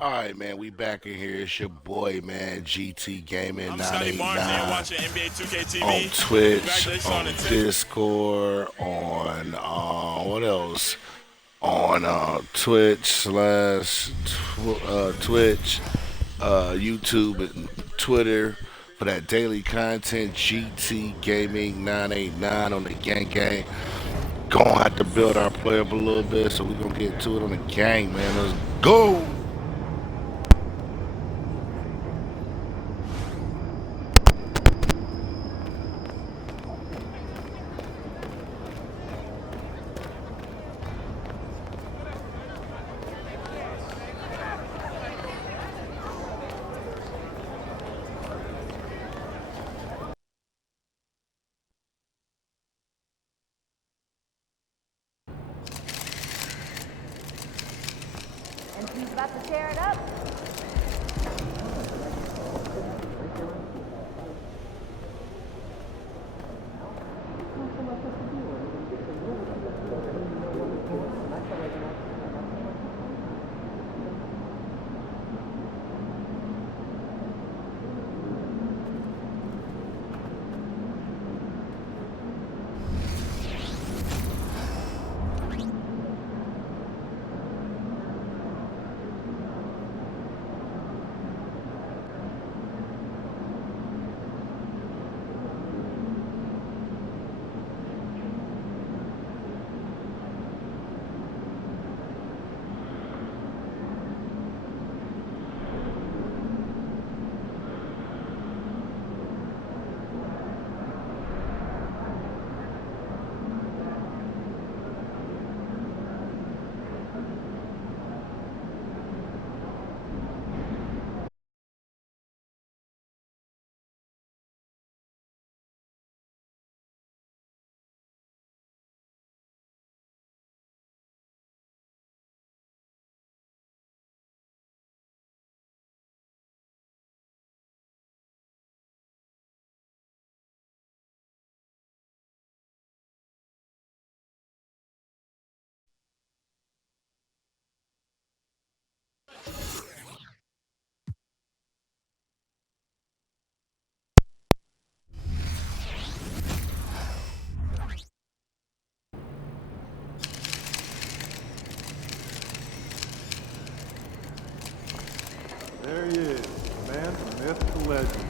All right, man, we back in here. It's your boy, man, GT Gaming I'm Scotty Barnes, and you're 989 watching NBA 2K on TV. Twitch, Congratulations on on the 10th. Discord, on what else? On Twitch slash Twitch, YouTube, and Twitter for that daily content. GT Gaming 989 on the gang gang. Gonna have to build our player up a little bit, so we're gonna get to it on the gang, man. Let's go. And she's about to tear it up. There he is, the man from myth to legend.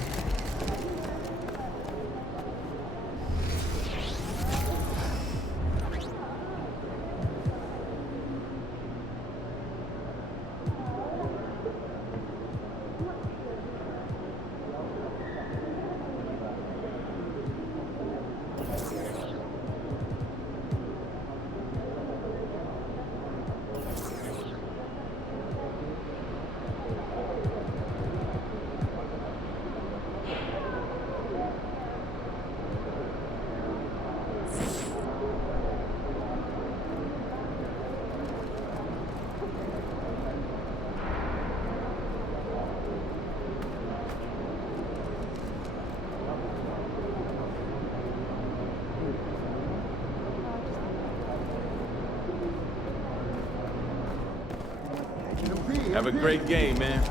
Have a great game, man.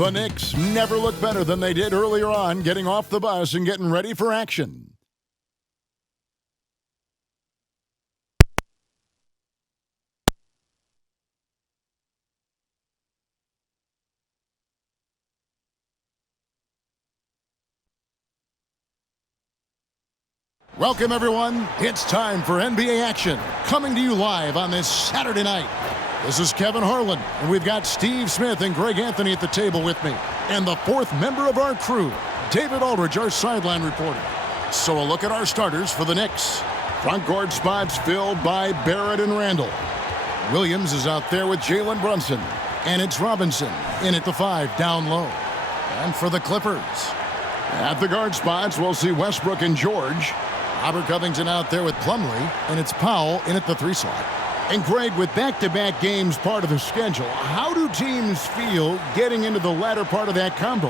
The Knicks never look better than they did earlier on, getting off the bus and getting ready for action. Welcome, everyone. It's time for NBA action, coming to you live on this Saturday night. This is Kevin Harlan, and we've got Steve Smith and Greg Anthony at the table with me. And the fourth member of our crew, David Aldridge, our sideline reporter. So a look at our starters for the Knicks. Front court spots filled by Barrett and Randall. Williams is out there with Jalen Brunson. And it's Robinson in at the 5 down low. And for the Clippers, at the guard spots, we'll see Westbrook and George. Robert Covington out there with Plumlee, and it's Powell in at the 3 slot. And Greg, with back-to-back games part of the schedule, how do teams feel getting into the latter part of that combo?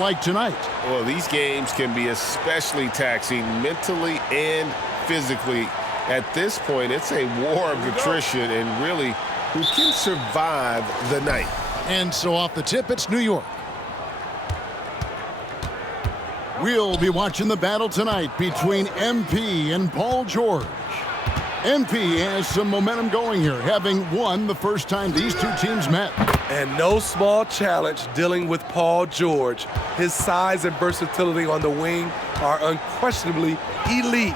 Like tonight. Well, these games can be especially taxing mentally and physically. At this point, it's a war of attrition and really who can survive the night. And so off the tip, it's New York. We'll be watching the battle tonight between MP and Paul George. MP has some momentum going here, having won the first time these two teams met. And no small challenge dealing with Paul George. His size and versatility on the wing are unquestionably elite.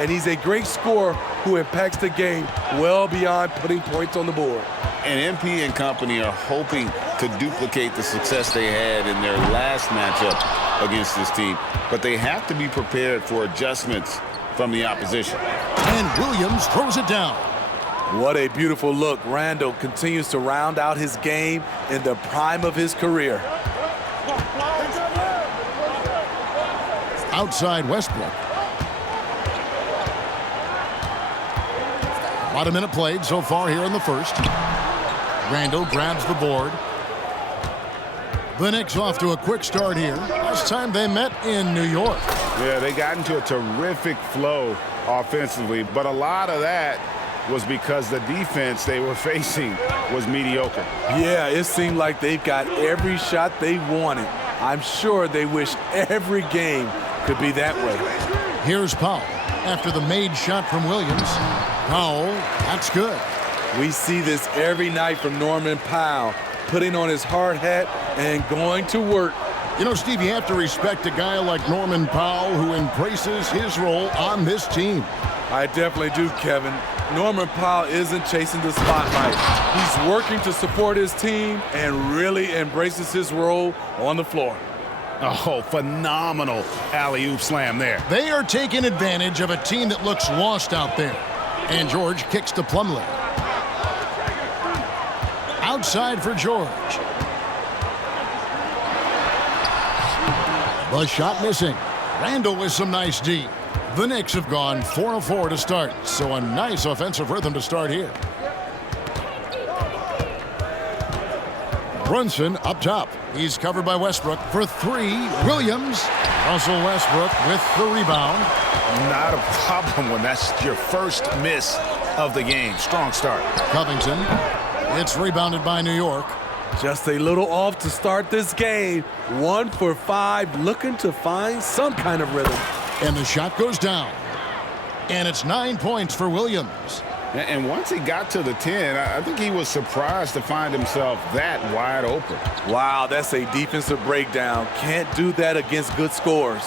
And he's a great scorer who impacts the game well beyond putting points on the board. And MP and company are hoping to duplicate the success they had in their last matchup against this team. But they have to be prepared for adjustments from the opposition. And Williams throws it down. What a beautiful look. Randall continues to round out his game in the prime of his career. Outside Westbrook. About a minute played so far here in the first. Randall grabs the board. The Knicks off to a quick start here. Last time they met in New York. Yeah, they got into a terrific flow offensively, but a lot of that was because the defense they were facing was mediocre. Yeah, it seemed like they've got every shot they wanted. I'm sure they wish every game could be that way. Here's Powell after the made shot from Williams. Powell, that's good. We see this every night from Norman Powell, putting on his hard hat and going to work. You know, Steve, you have to respect a guy like Norman Powell who embraces his role on this team. I definitely do, Kevin. Norman Powell isn't chasing the spotlight. He's working to support his team and really embraces his role on the floor. Oh, phenomenal alley-oop slam there. They are taking advantage of a team that looks lost out there. And George kicks to Plumlee. Outside for George. The shot missing. Randall with some nice D. The Knicks have gone 4 of 4 to start, so a nice offensive rhythm to start here. Brunson up top. He's covered by Westbrook for 3. Williams. Russell Westbrook with the rebound. Not a problem when that's your first miss of the game. Strong start. Covington. It's rebounded by New York. Just a little off to start this game. 1 for 5, looking to find some kind of rhythm. And the shot goes down. And it's 9 points for Williams. And once he got to the 10, I think he was surprised to find himself that wide open. Wow, that's a defensive breakdown. Can't do that against good scores.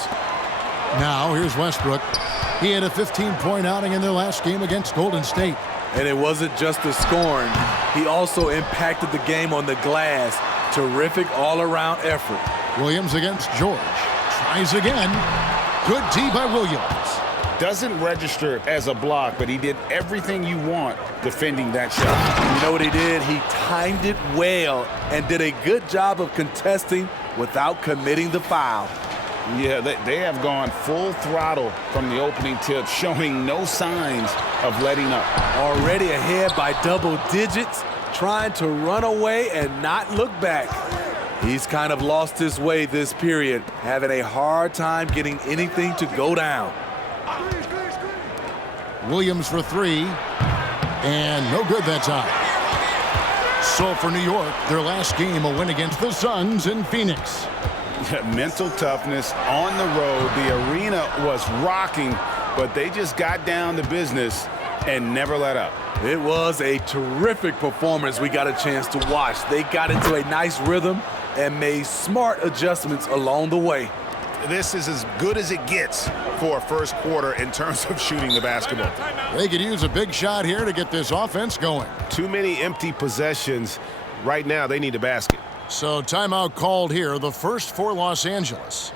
Now here's Westbrook. He had a 15-point outing in their last game against Golden State. And it wasn't just the scoring. He also impacted the game on the glass. Terrific all-around effort. Williams against George. Tries again. Good D by Williams. Doesn't register as a block, but he did everything you want defending that shot. You know what he did? He timed it well and did a good job of contesting without committing the foul. Yeah, they have gone full throttle from the opening tip, showing no signs of letting up. Already ahead by double digits, trying to run away and not look back. He's kind of lost his way this period, having a hard time getting anything to go down. Williams for 3. And no good that time. So for New York, their last game, a win against the Suns in Phoenix. Mental toughness on the road. The arena was rocking, but they just got down to business and never let up. It was a terrific performance we got a chance to watch. They got into a nice rhythm and made smart adjustments along the way. This is as good as it gets for a first quarter in terms of shooting the basketball. They could use a big shot here to get this offense going. Too many empty possessions. Right now, they need a basket. So timeout called here, the first for Los Angeles.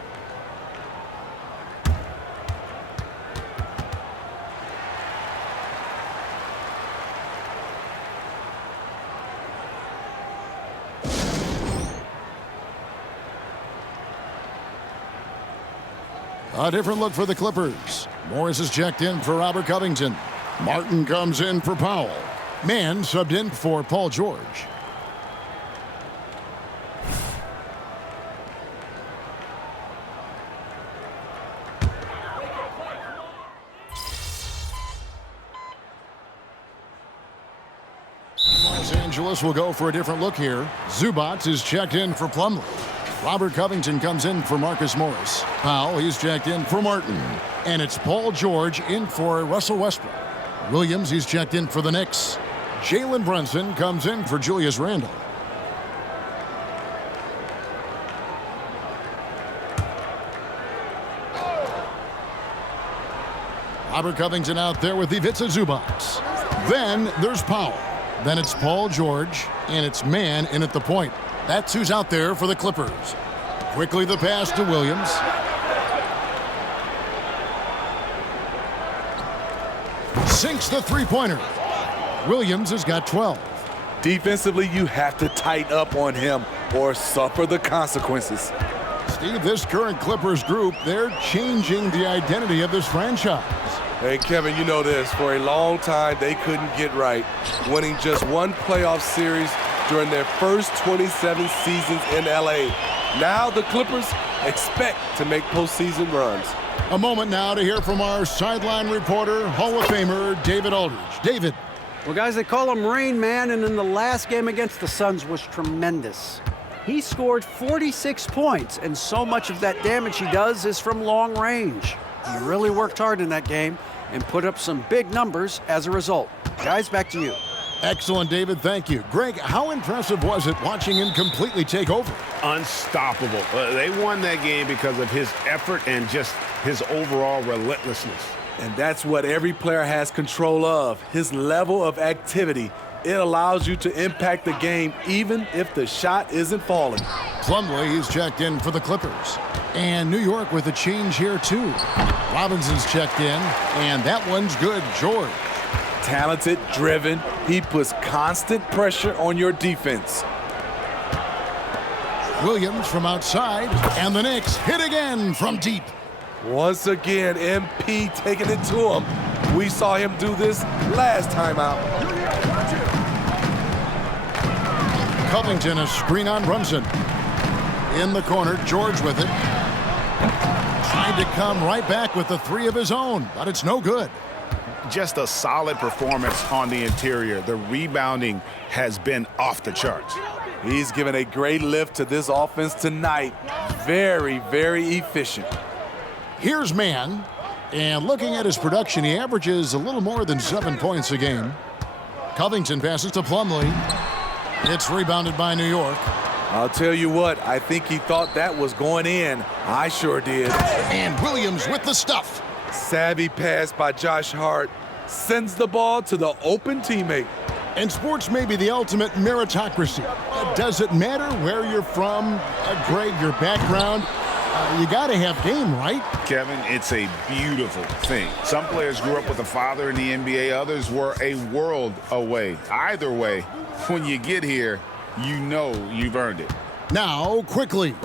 A different look for the Clippers. Morris is checked in for Robert Covington. Martin comes in for Powell. Mann subbed in for Paul George. Los Angeles will go for a different look here. Zubac is checked in for Plumlee. Robert Covington comes in for Marcus Morris. Powell, he's checked in for Martin. And it's Paul George in for Russell Westbrook. Williams, he's checked in for the Knicks. Jalen Brunson comes in for Julius Randle. Robert Covington out there with Ivica Zubac. Then there's Powell. Then it's Paul George, and it's Mann in at the point. That's who's out there for the Clippers. Quickly the pass to Williams. Sinks the three-pointer. Williams has got 12. Defensively, you have to tighten up on him or suffer the consequences. Steve, this current Clippers group, they're changing the identity of this franchise. Hey, Kevin, you know this. For a long time, they couldn't get right, winning just one playoff series during their first 27 seasons in L.A. Now the Clippers expect to make postseason runs. A moment now to hear from our sideline reporter, Hall of Famer David Aldridge. David. Well, guys, they call him Rain Man, and in the last game against the Suns was tremendous. He scored 46 points, and so much of that damage he does is from long range. He really worked hard in that game and put up some big numbers as a result. Guys, back to you. Excellent, David. Thank you. Greg, how impressive was it watching him completely take over? Unstoppable. They won that game because of his effort and just his overall relentlessness. And that's what every player has control of, his level of activity. It allows you to impact the game even if the shot isn't falling. Plumlee is checked in for the Clippers. And New York with a change here, too. Robinson's checked in, and that one's good. George. Talented, driven. He puts constant pressure on your defense. Williams from outside, and the Knicks hit again from deep. Once again, MP taking it to him. We saw him do this last time out. Covington, a screen on Brunson. In the corner, George with it. Trying to come right back with the three of his own, but it's no good. Just a solid performance on the interior. The rebounding has been off the charts. He's given a great lift to this offense tonight. Very, very efficient. Here's Mann, and looking at his production, he averages a little more than 7 points a game. Covington passes to Plumlee. It's rebounded by New York. I'll tell you what, I think he thought that was going in. I sure did. And Williams with the stuff. Savvy pass by Josh Hart sends the ball to the open teammate. And sports may be the ultimate meritocracy. Does it matter where you're from, Greg, your background? You got to have game, right? Kevin, it's a beautiful thing. Some players grew up with a father in the NBA. Others were a world away. Either way, when you get here, you know you've earned it. Now, quickly.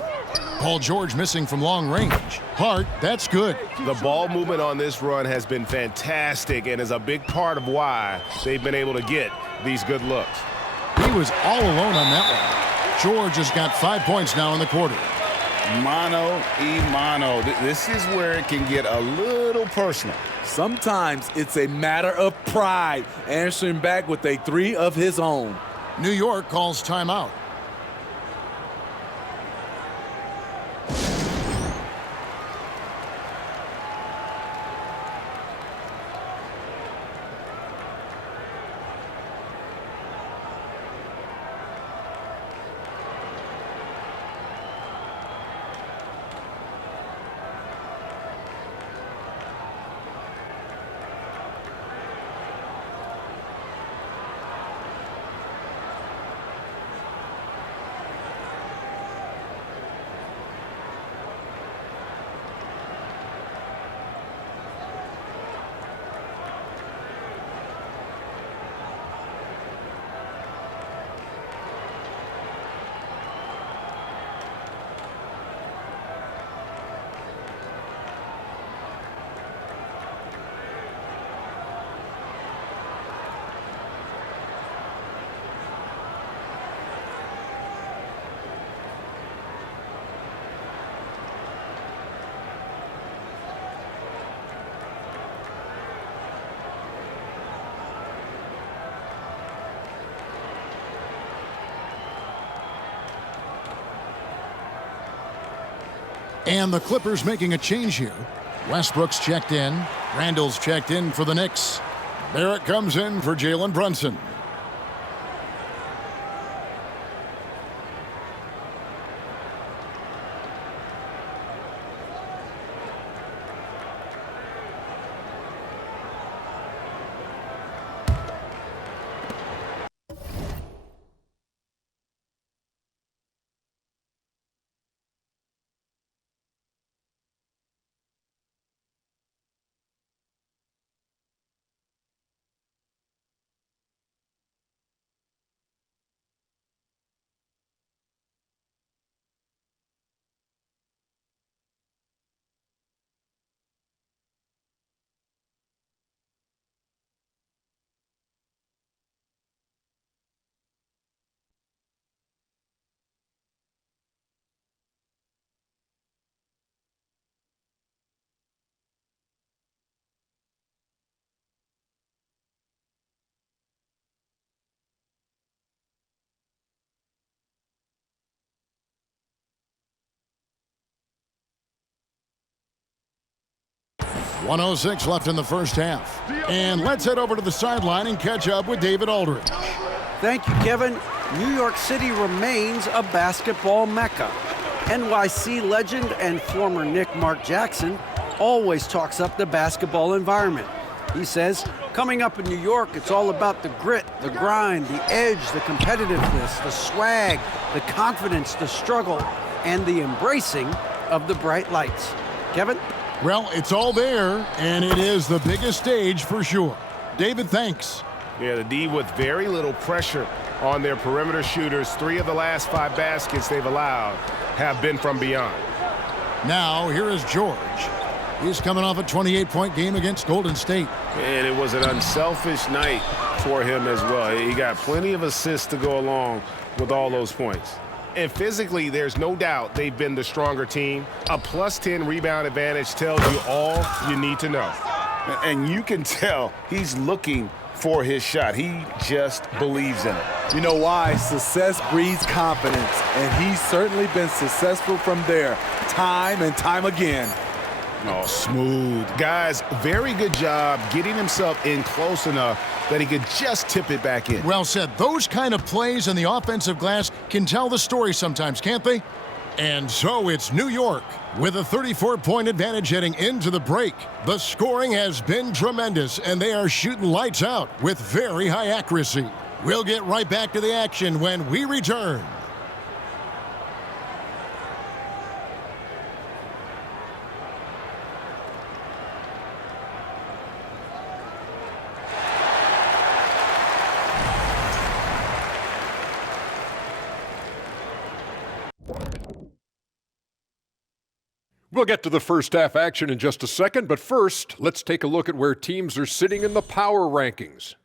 Paul George missing from long range. Hart, that's good. The ball movement on this run has been fantastic and is a big part of why they've been able to get these good looks. He was all alone on that one. George has got 5 points now in the quarter. Mano y mano. This is where it can get a little personal. Sometimes it's a matter of pride, answering back with a three of his own. New York calls timeout. And the Clippers making a change here. Westbrook's checked in. Randall's checked in for the Knicks. Barrett comes in for Jalen Brunson. .106 left in the first half. And let's head over to the sideline and catch up with David Aldridge. Thank you, Kevin. New York City remains a basketball mecca. NYC legend and former Knick Mark Jackson always talks up the basketball environment. He says, coming up in New York, it's all about the grit, the grind, the edge, the competitiveness, the swag, the confidence, the struggle, and the embracing of the bright lights. Kevin? Well, it's all there, and it is the biggest stage for sure. David, thanks. Yeah, the D with very little pressure on their perimeter shooters. 3 of the last 5 baskets they've allowed have been from beyond. Now, here is George. He's coming off a 28-point game against Golden State. And it was an unselfish night for him as well. He got plenty of assists to go along with all those points. And physically, there's no doubt they've been the stronger team. A +10 rebound advantage tells you all you need to know. And you can tell he's looking for his shot. He just believes in it. You know why? Success breeds confidence, and he's certainly been successful from there, time and time again. Oh, smooth. Guys, very good job getting himself in close enough that he could just tip it back in. Well said. Those kind of plays in the offensive glass can tell the story sometimes, can't they? And so it's New York with a 34-point advantage heading into the break. The scoring has been tremendous, and they are shooting lights out with very high accuracy. We'll get right back to the action when we return. We'll get to the first half action in just a second, but first, let's take a look at where teams are sitting in the power rankings.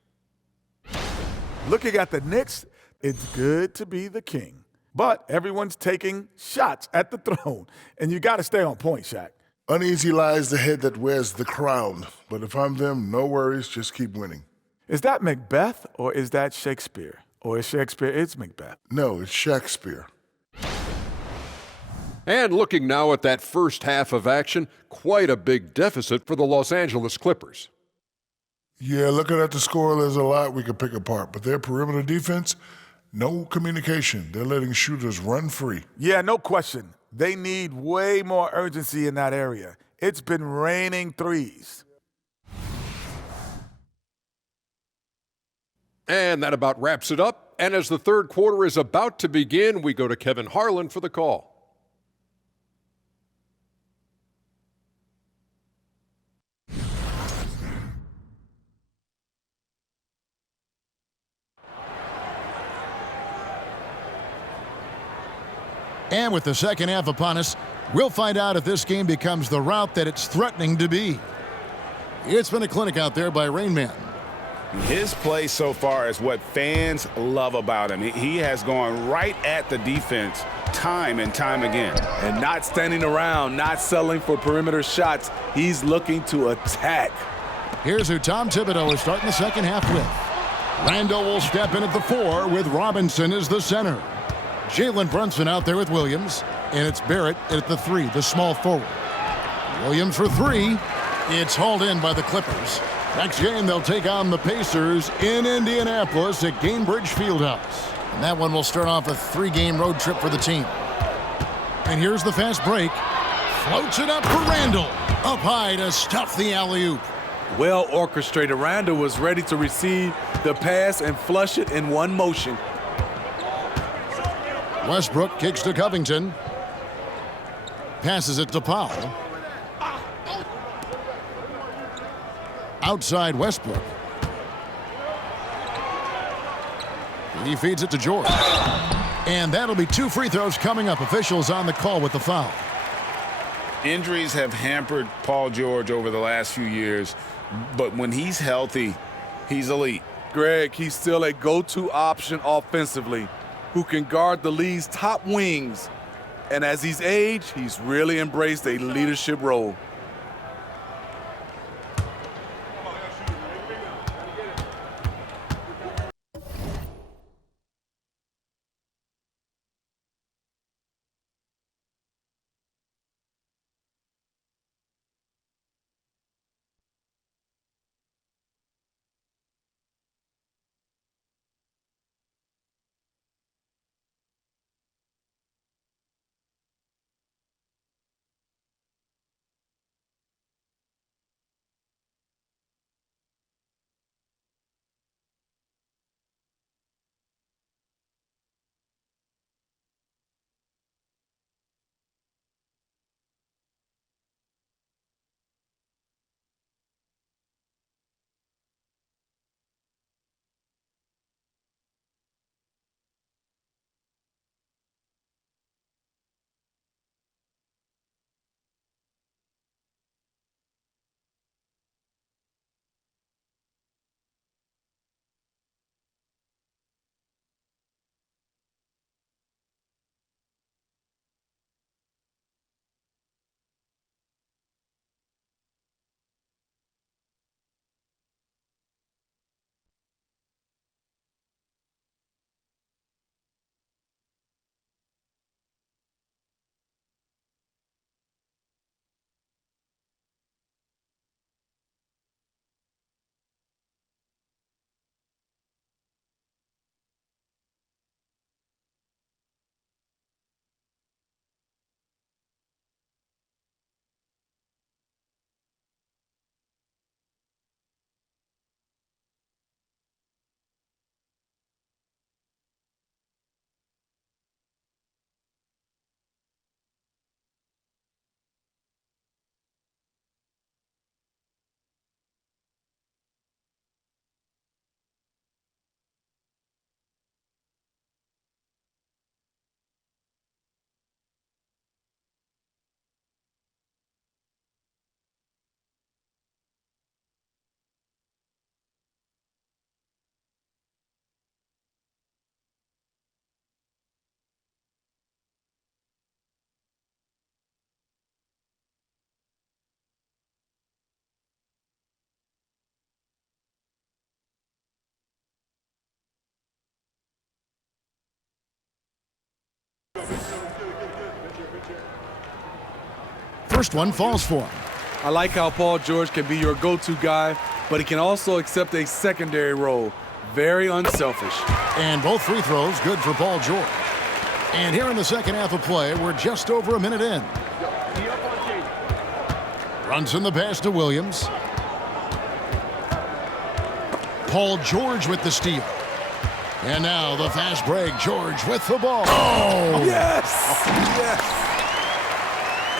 Looking at the Knicks, it's good to be the king. But everyone's taking shots at the throne, and you got to stay on point, Shaq. Uneasy lies the head that wears the crown. But if I'm them, no worries, just keep winning. Is that Macbeth, or is that Shakespeare? Or is Shakespeare, it's Macbeth? No, it's Shakespeare. And looking now at that first half of action, quite a big deficit for the Los Angeles Clippers. Yeah, looking at the score, there's a lot we could pick apart. But their perimeter defense, no communication. They're letting shooters run free. Yeah, no question. They need way more urgency in that area. It's been raining threes. And that about wraps it up. And as the third quarter is about to begin, we go to Kevin Harlan for the call. And with the second half upon us, we'll find out if this game becomes the route that it's threatening to be. It's been a clinic out there by Rain Man. His play so far is what fans love about him. He has gone right at the defense time and time again. And not standing around, not settling for perimeter shots. He's looking to attack. Here's who Tom Thibodeau is starting the second half with. Randall will step in at the 4 with Robinson as the center. Jalen Brunson out there with Williams, and it's Barrett at the 3, the small forward. Williams for 3. It's hauled in by the Clippers. Next game, they'll take on the Pacers in Indianapolis at Gainbridge Fieldhouse. And that one will start off a 3-game road trip for the team. And here's the fast break. Floats it up for Randall. Up high to stuff the alley-oop. Well orchestrated. Randall was ready to receive the pass and flush it in one motion. Westbrook kicks to Covington. Passes it to Powell. Outside Westbrook. He feeds it to George. And that'll be 2 free throws coming up. Officials on the call with the foul. Injuries have hampered Paul George over the last few years, but when he's healthy, he's elite. Greg, he's still a go-to option offensively, who can guard the league's top wings. And as he's aged, he's really embraced a leadership role. first one falls for him. I like how Paul George can be your go-to guy, but he can also accept a secondary role. Very unselfish. And both free throws good for Paul George. And here in the second half of play, we're just over a minute in. Brunson the pass to Williams. Paul George with the steal. And now the fast break. George with the ball. Oh! Yes! Yes!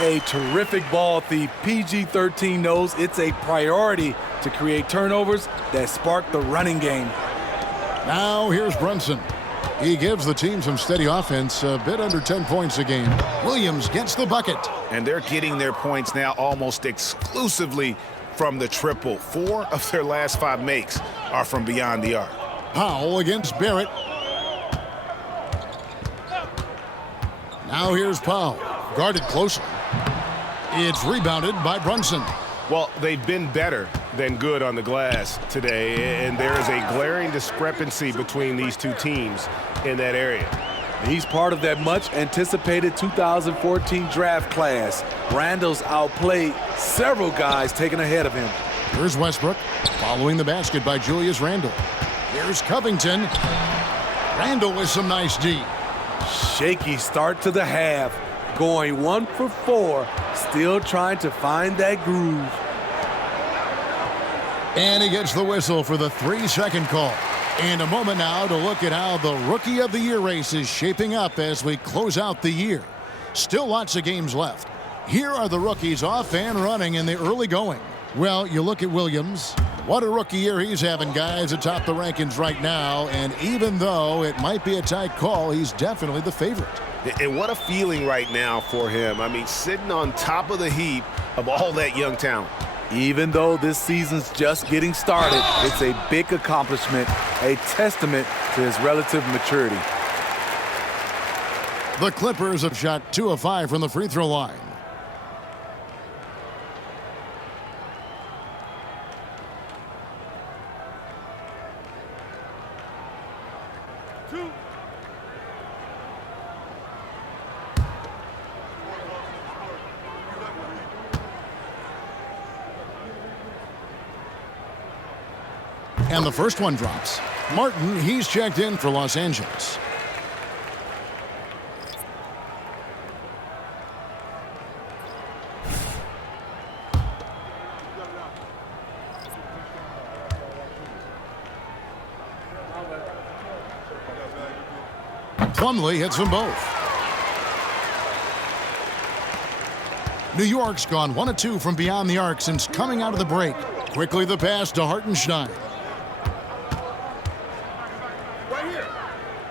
A terrific ball thief. PG-13 knows it's a priority to create turnovers that spark the running game. Now here's Brunson. He gives the team some steady offense, a bit under 10 points a game. Williams gets the bucket. And they're getting their points now almost exclusively from the triple. 4 of their last 5 makes are from beyond the arc. Powell against Barrett. Now here's Powell, guarded closely. It's rebounded by Brunson. Well, they've been better than good on the glass today, and there is a glaring discrepancy between these two teams in that area. He's part of that much-anticipated 2014 draft class. Randall's outplayed several guys taken ahead of him. Here's Westbrook, following the basket by Julius Randle. Here's Covington. Randle with some nice D. Shaky start to the half. Going 1 for 4. Still trying to find that groove. And he gets the whistle for the 3-second call. And a moment now to look at how the Rookie of the Year race is shaping up as we close out the year. Still lots of games left. Here are the rookies off and running in the early going. Well, you look at Williams. What a rookie year he's having, guys, atop the rankings right now. And even though it might be a tight call, he's definitely the favorite. And what a feeling right now for him. I mean, sitting on top of the heap of all that young talent. Even though this season's just getting started, it's a big accomplishment, a testament to his relative maturity. The Clippers have shot 2 of 5 from the free throw line. And the first one drops. Martin, he's checked in for Los Angeles. Plumlee hits them both. New York's gone 1 of 2 from beyond the arc since coming out of the break. Quickly the pass to Hartenstein.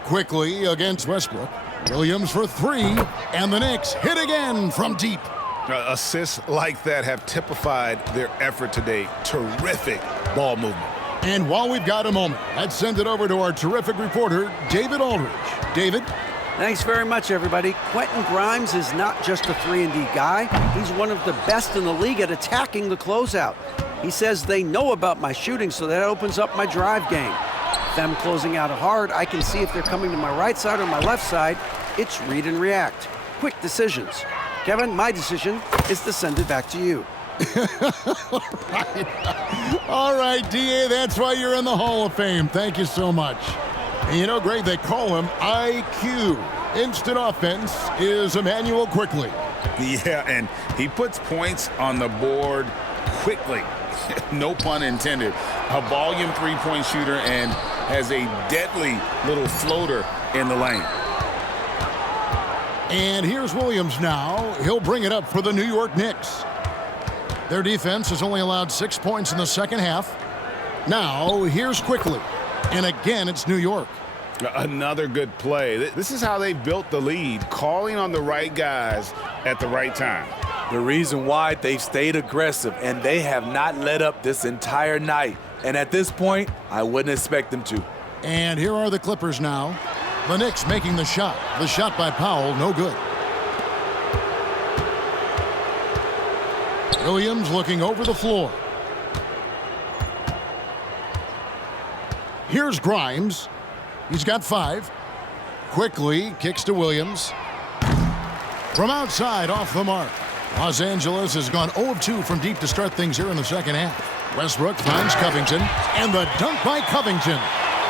Quickly against Westbrook. Williams for 3, and the Knicks hit again from deep. Assists like that have typified their effort today. Terrific ball movement. And while we've got a moment, let's send it over to our terrific reporter, David Aldridge. David? Thanks very much, everybody. Quentin Grimes is not just a 3-and-D guy. He's one of the best in the league at attacking the closeout. He says they know about my shooting, so that opens up my drive game. Them closing out hard, I can see if they're coming to my right side or my left side. It's read and react. Quick decisions. Kevin, my decision is to send it back to you. All right, D.A., that's why you're in the Hall of Fame. Thank you so much. And you know, Greg, they call him IQ. Instant offense is Immanuel Quickley. Yeah, and he puts points on the board quickly. No pun intended. A volume three-point shooter and has a deadly little floater in the lane. And here's Williams now. He'll bring it up for the New York Knicks. Their defense has only allowed 6 points in the second half. Now, here's Quickley. And again, it's New York. Another good play. This is how they built the lead, calling on the right guys at the right time. The reason why they've stayed aggressive, and they have not let up this entire night. And at this point, I wouldn't expect them to. And here are the Clippers now. The Knicks making the shot. The shot by Powell, no good. Williams looking over the floor. Here's Grimes. He's got 5. Quickly kicks to Williams. From outside, off the mark. Los Angeles has gone 0 of 2 from deep to start things here in the second half. Westbrook finds Covington, and the dunk by Covington.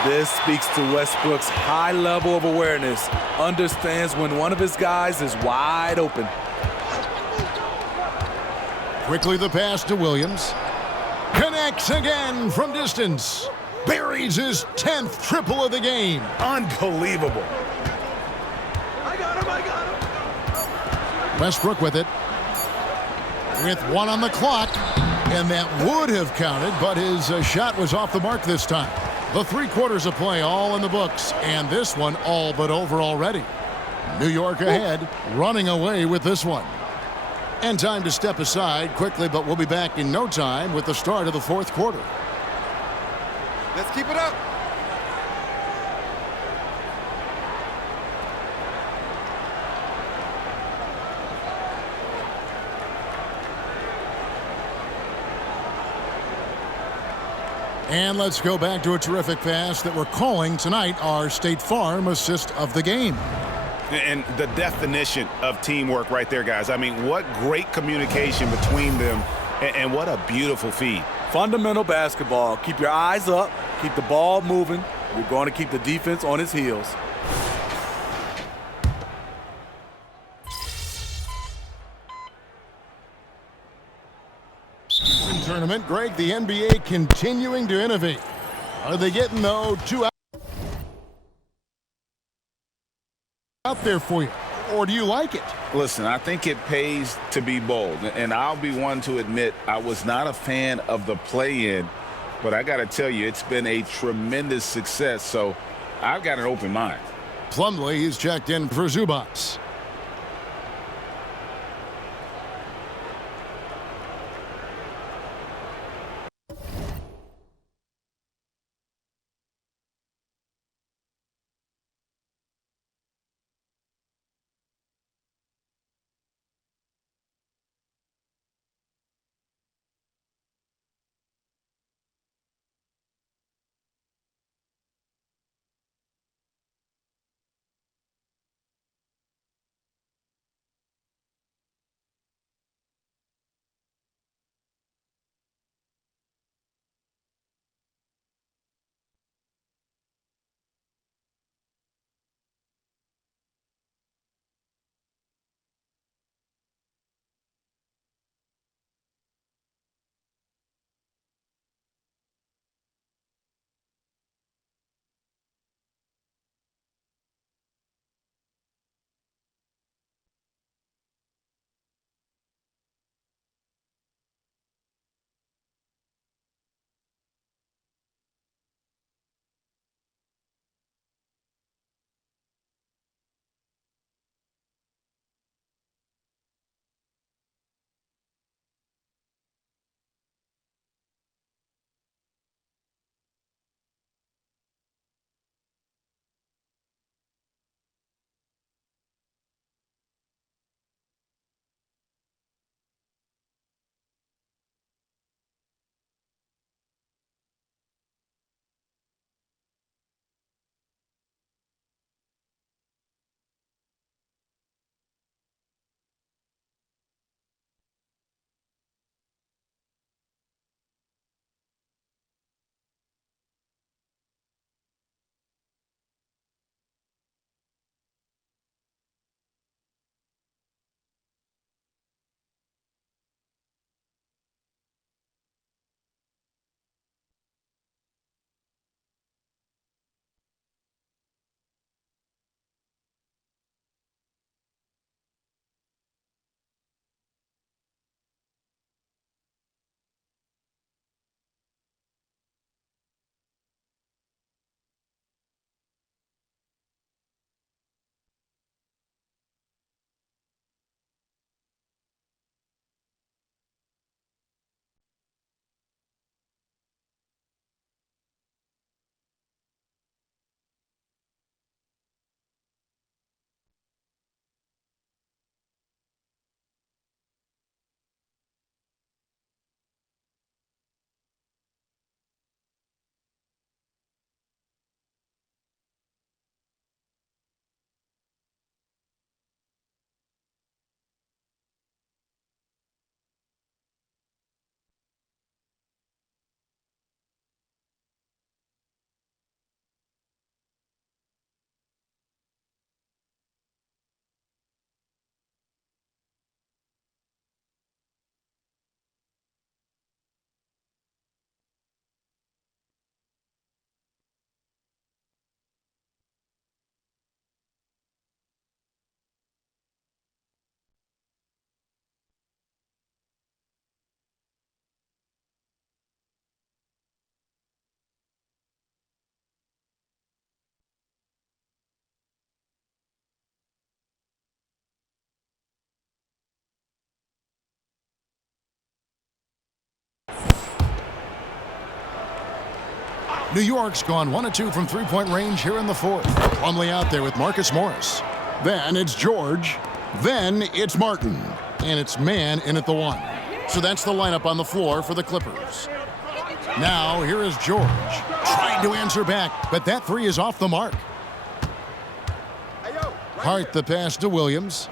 This speaks to Westbrook's high level of awareness. Understands when one of his guys is wide open. Quickly the pass to Williams. Connects again from distance. Buries his 10th triple of the game. Unbelievable. I got him. Westbrook with it. With 1 on the clock. And that would have counted, but his shot was off the mark this time. The 3 quarters of play all in the books, and this one all but over already. New York ahead, running away with this one. And time to step aside quickly, but we'll be back in no time with the start of the 4th quarter. Let's keep it up. And let's go back to a terrific pass that we're calling tonight our State Farm assist of the game. And the definition of teamwork right there, guys. I mean, what great communication between them, and what a beautiful feed. Fundamental basketball. Keep your eyes up. Keep the ball moving. You're going to keep the defense on its heels. Tournament, Greg, the NBA continuing to innovate. Are they getting, though, 2 out there for you? Or do you like it? Listen, I think it pays to be bold. And I'll be one to admit I was not a fan of the play-in, but I got to tell you, it's been a tremendous success. So I've got an open mind. Plumlee, he's checked in for Zubac. New York's gone 1 of 2 from three-point range here in the fourth. Plumlee out there with Marcus Morris. Then it's George. Then it's Martin. And it's Mann in at the 1. So that's the lineup on the floor for the Clippers. Now here is George trying to answer back, but that 3 is off the mark. Hart the pass to Williams.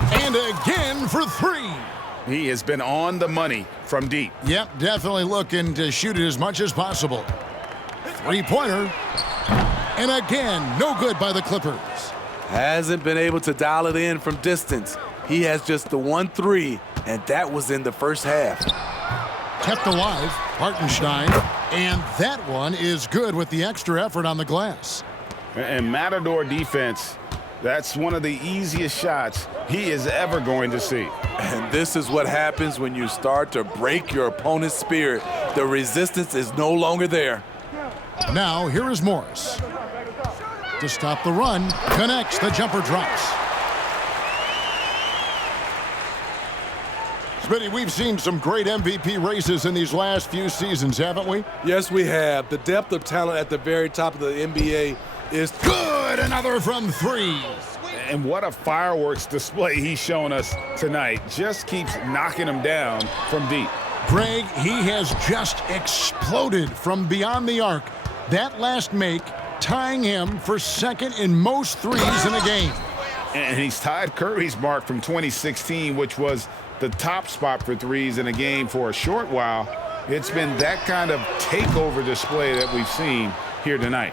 And again for 3. He has been on the money from deep. Yep, definitely looking to shoot it as much as possible. Three-pointer. And again, no good by the Clippers. Hasn't been able to dial it in from distance. He has just the 1 3, and that was in the first half. Kept alive, Hartenstein. And that one is good with the extra effort on the glass. And Matador defense, that's one of the easiest shots he is ever going to see. And this is what happens when you start to break your opponent's spirit. The resistance is no longer there. Now, here is Morris. To stop the run, connects, the jumper drops. Smitty, we've seen some great MVP races in these last few seasons, haven't we? Yes, we have. The depth of talent at the very top of the NBA is good. Another from 3. And what a fireworks display he's shown us tonight. Just keeps knocking them down from deep. Greg, he has just exploded from beyond the arc. That last make tying him for second in most threes in a game. And he's tied Curry's mark from 2016, which was the top spot for threes in a game for a short while. It's been that kind of takeover display that we've seen here tonight.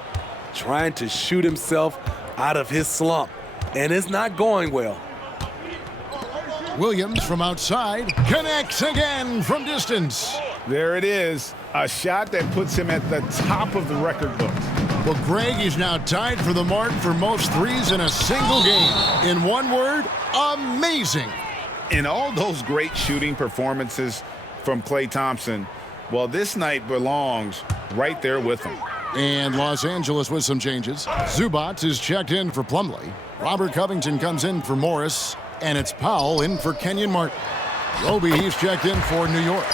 Trying to shoot himself out of his slump, and it's not going well. Williams from outside connects again from distance. There it is, a shot that puts him at the top of the record books. Well, Greg is now tied for the mark for most threes in a single game. In one word, amazing. In all those great shooting performances from Klay Thompson, well, this night belongs right there with him. And Los Angeles with some changes. Zubac is checked in for Plumlee. Robert Covington comes in for Morris. And it's Powell in for Kenyon Martin. Roby, he's checked in for New York.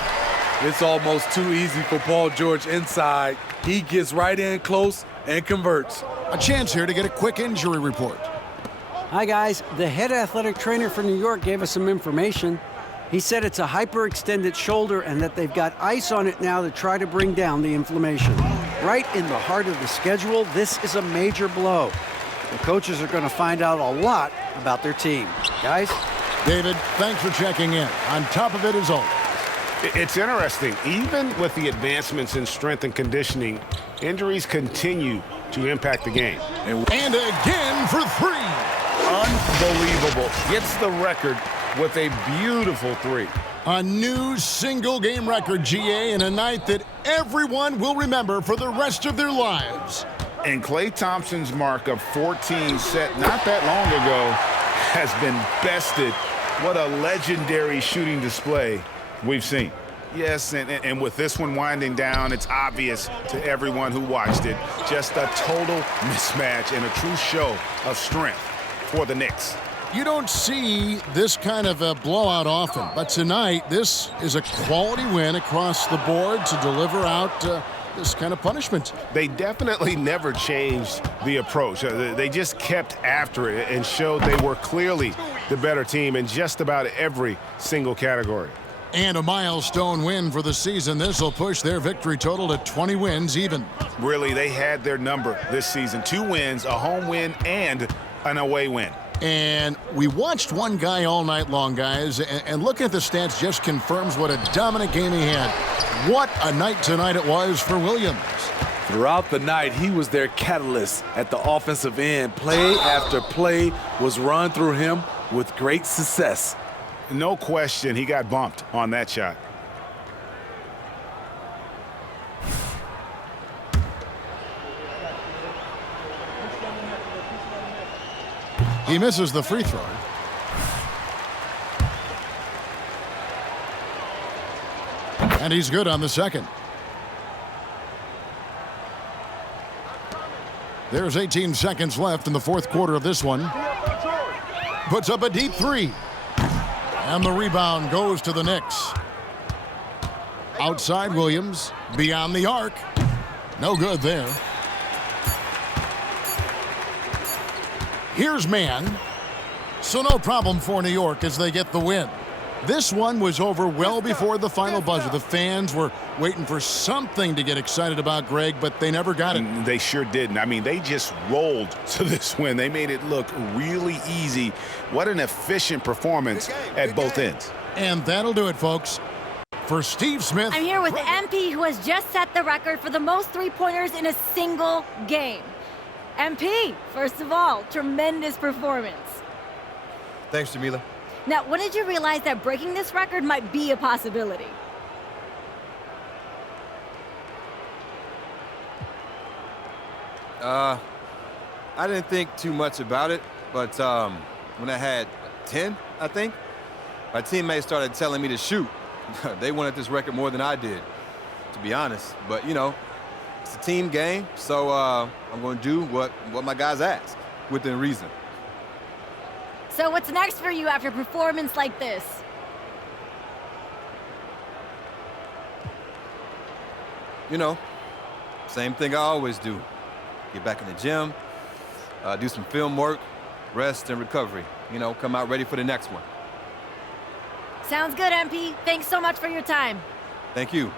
It's almost too easy for Paul George inside. He gets right in close and converts. A chance here to get a quick injury report. Hi, guys. The head athletic trainer for New York gave us some information. He said it's a hyperextended shoulder and that they've got ice on it now to try to bring down the inflammation. Right in the heart of the schedule, this is a major blow. The coaches are going to find out a lot about their team. Guys? David, thanks for checking in. On top of it as always. It's interesting. Even with the advancements in strength and conditioning, injuries continue to impact the game. And again for 3. Unbelievable. Gets the record with a beautiful 3. A new single-game record, GA, in a night that everyone will remember for the rest of their lives. And Klay Thompson's mark of 14 set not that long ago has been bested. What a legendary shooting display we've seen. Yes, and with this one winding down, it's obvious to everyone who watched it. Just a total mismatch and a true show of strength for the Knicks. You don't see this kind of a blowout often, but tonight this is a quality win across the board to deliver out this kind of punishment. They definitely never changed the approach. They just kept after it and showed they were clearly the better team in just about every single category. And a milestone win for the season. This will push their victory total to 20 wins even. Really, they had their number this season. 2 wins, a home win, and an away win. And we watched one guy all night long, guys, and looking at the stats just confirms what a dominant game he had. What a night tonight it was for Williams. Throughout the night, he was their catalyst at the offensive end. Play after play was run through him with great success. No question, he got bumped on that shot. He misses the free throw. And he's good on the second. There's 18 seconds left in the fourth quarter of this one. Puts up a deep 3. And the rebound goes to the Knicks. Outside Williams, beyond the arc. No good there. Here's Mann. So no problem for New York as they get the win. This one was over well before the final buzzer. The fans were waiting for something to get excited about, Greg, but they never got it. They sure didn't. I mean, they just rolled to this win. They made it look really easy. What an efficient performance at both ends. And that'll do it, folks. For Steve Smith. I'm here with MP, who has just set the record for the most three-pointers in a single game. MP, first of all, tremendous performance. Thanks, Jamila. Now, when did you realize that breaking this record might be a possibility? I didn't think too much about it, but when I had 10, I think, my teammates started telling me to shoot. They wanted this record more than I did, to be honest. But, you know, it's a team game, so I'm going to do what my guys ask, within reason. So what's next for you after a performance like this? You know, same thing I always do. Get back in the gym, do some film work, rest and recovery. You know, come out ready for the next one. Sounds good, MP. Thanks so much for your time. Thank you.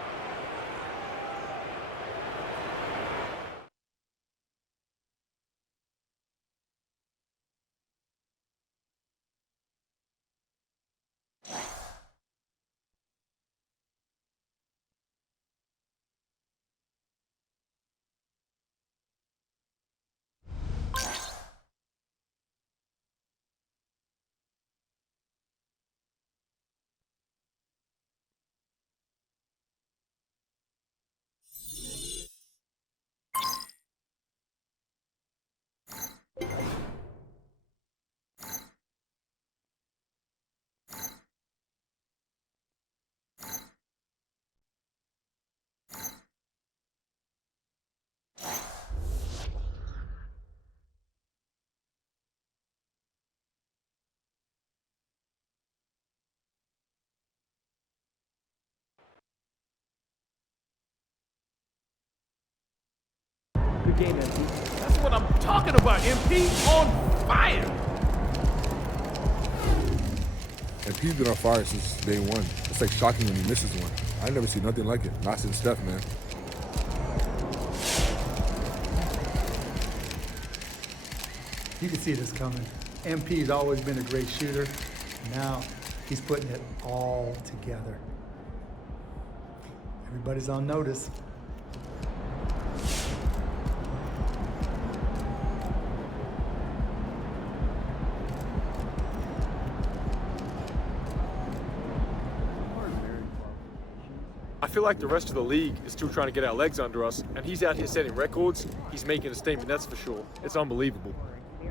Good game, MP. That's what I'm talking about, MP. On fire. MP's been on fire since day one. It's like shocking when he misses one. I never seen nothing like it. Not since Steph, man. You can see this coming. MP's always been a great shooter. Now he's putting it all together. Everybody's on notice. I feel like the rest of the league is still trying to get our legs under us, and he's out here setting records. He's making a statement, that's for sure. It's unbelievable. We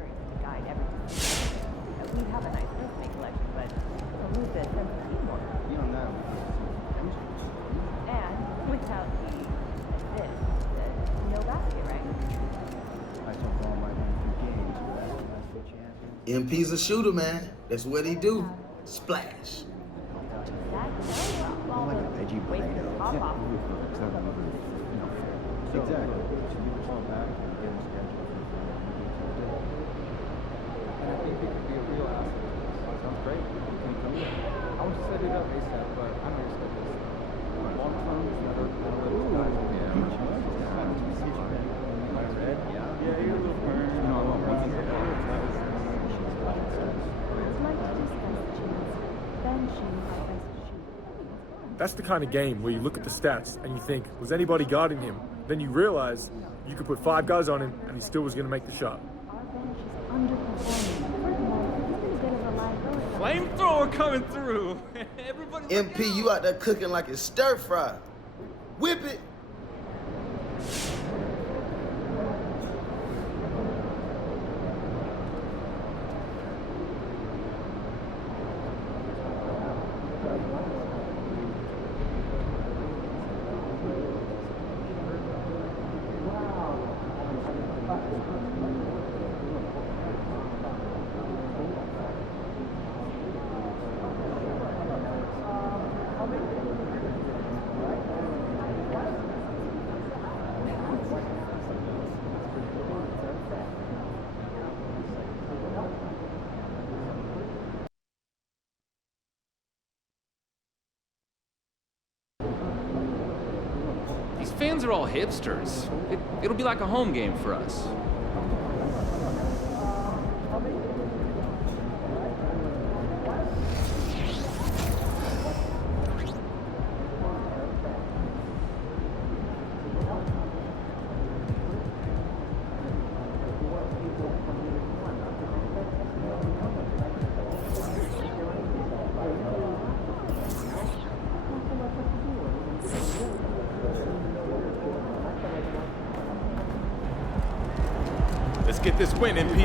have a nice roommate collection, but to lose it sense of teamwork. You don't know. And without the assist, no basket, right? I took all my 2 games, MP's a shooter, man. That's what he do. Splash. That's the kind of game where you look at the stats and you think, was anybody guarding him? Then you realize you could put 5 guys on him and he still was going to make the shot. Flamethrower coming through. MP, you out there cooking like it's stir fry. Whip it. fans are all hipsters. It'll be like a home game for us. Let's get this win, MP.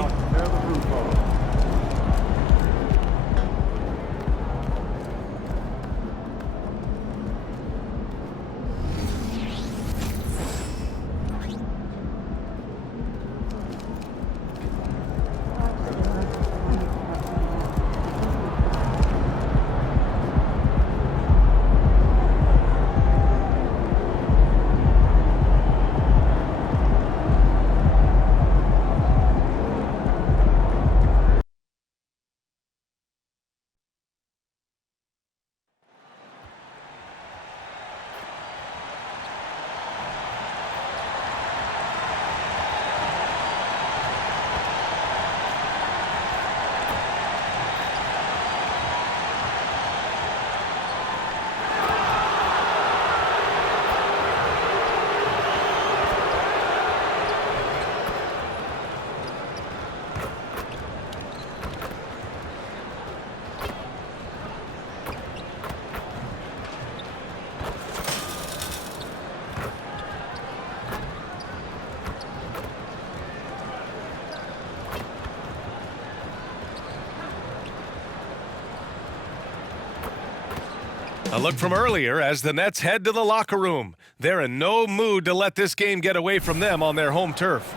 A look from earlier as the Nets head to the locker room. They're in no mood to let this game get away from them on their home turf.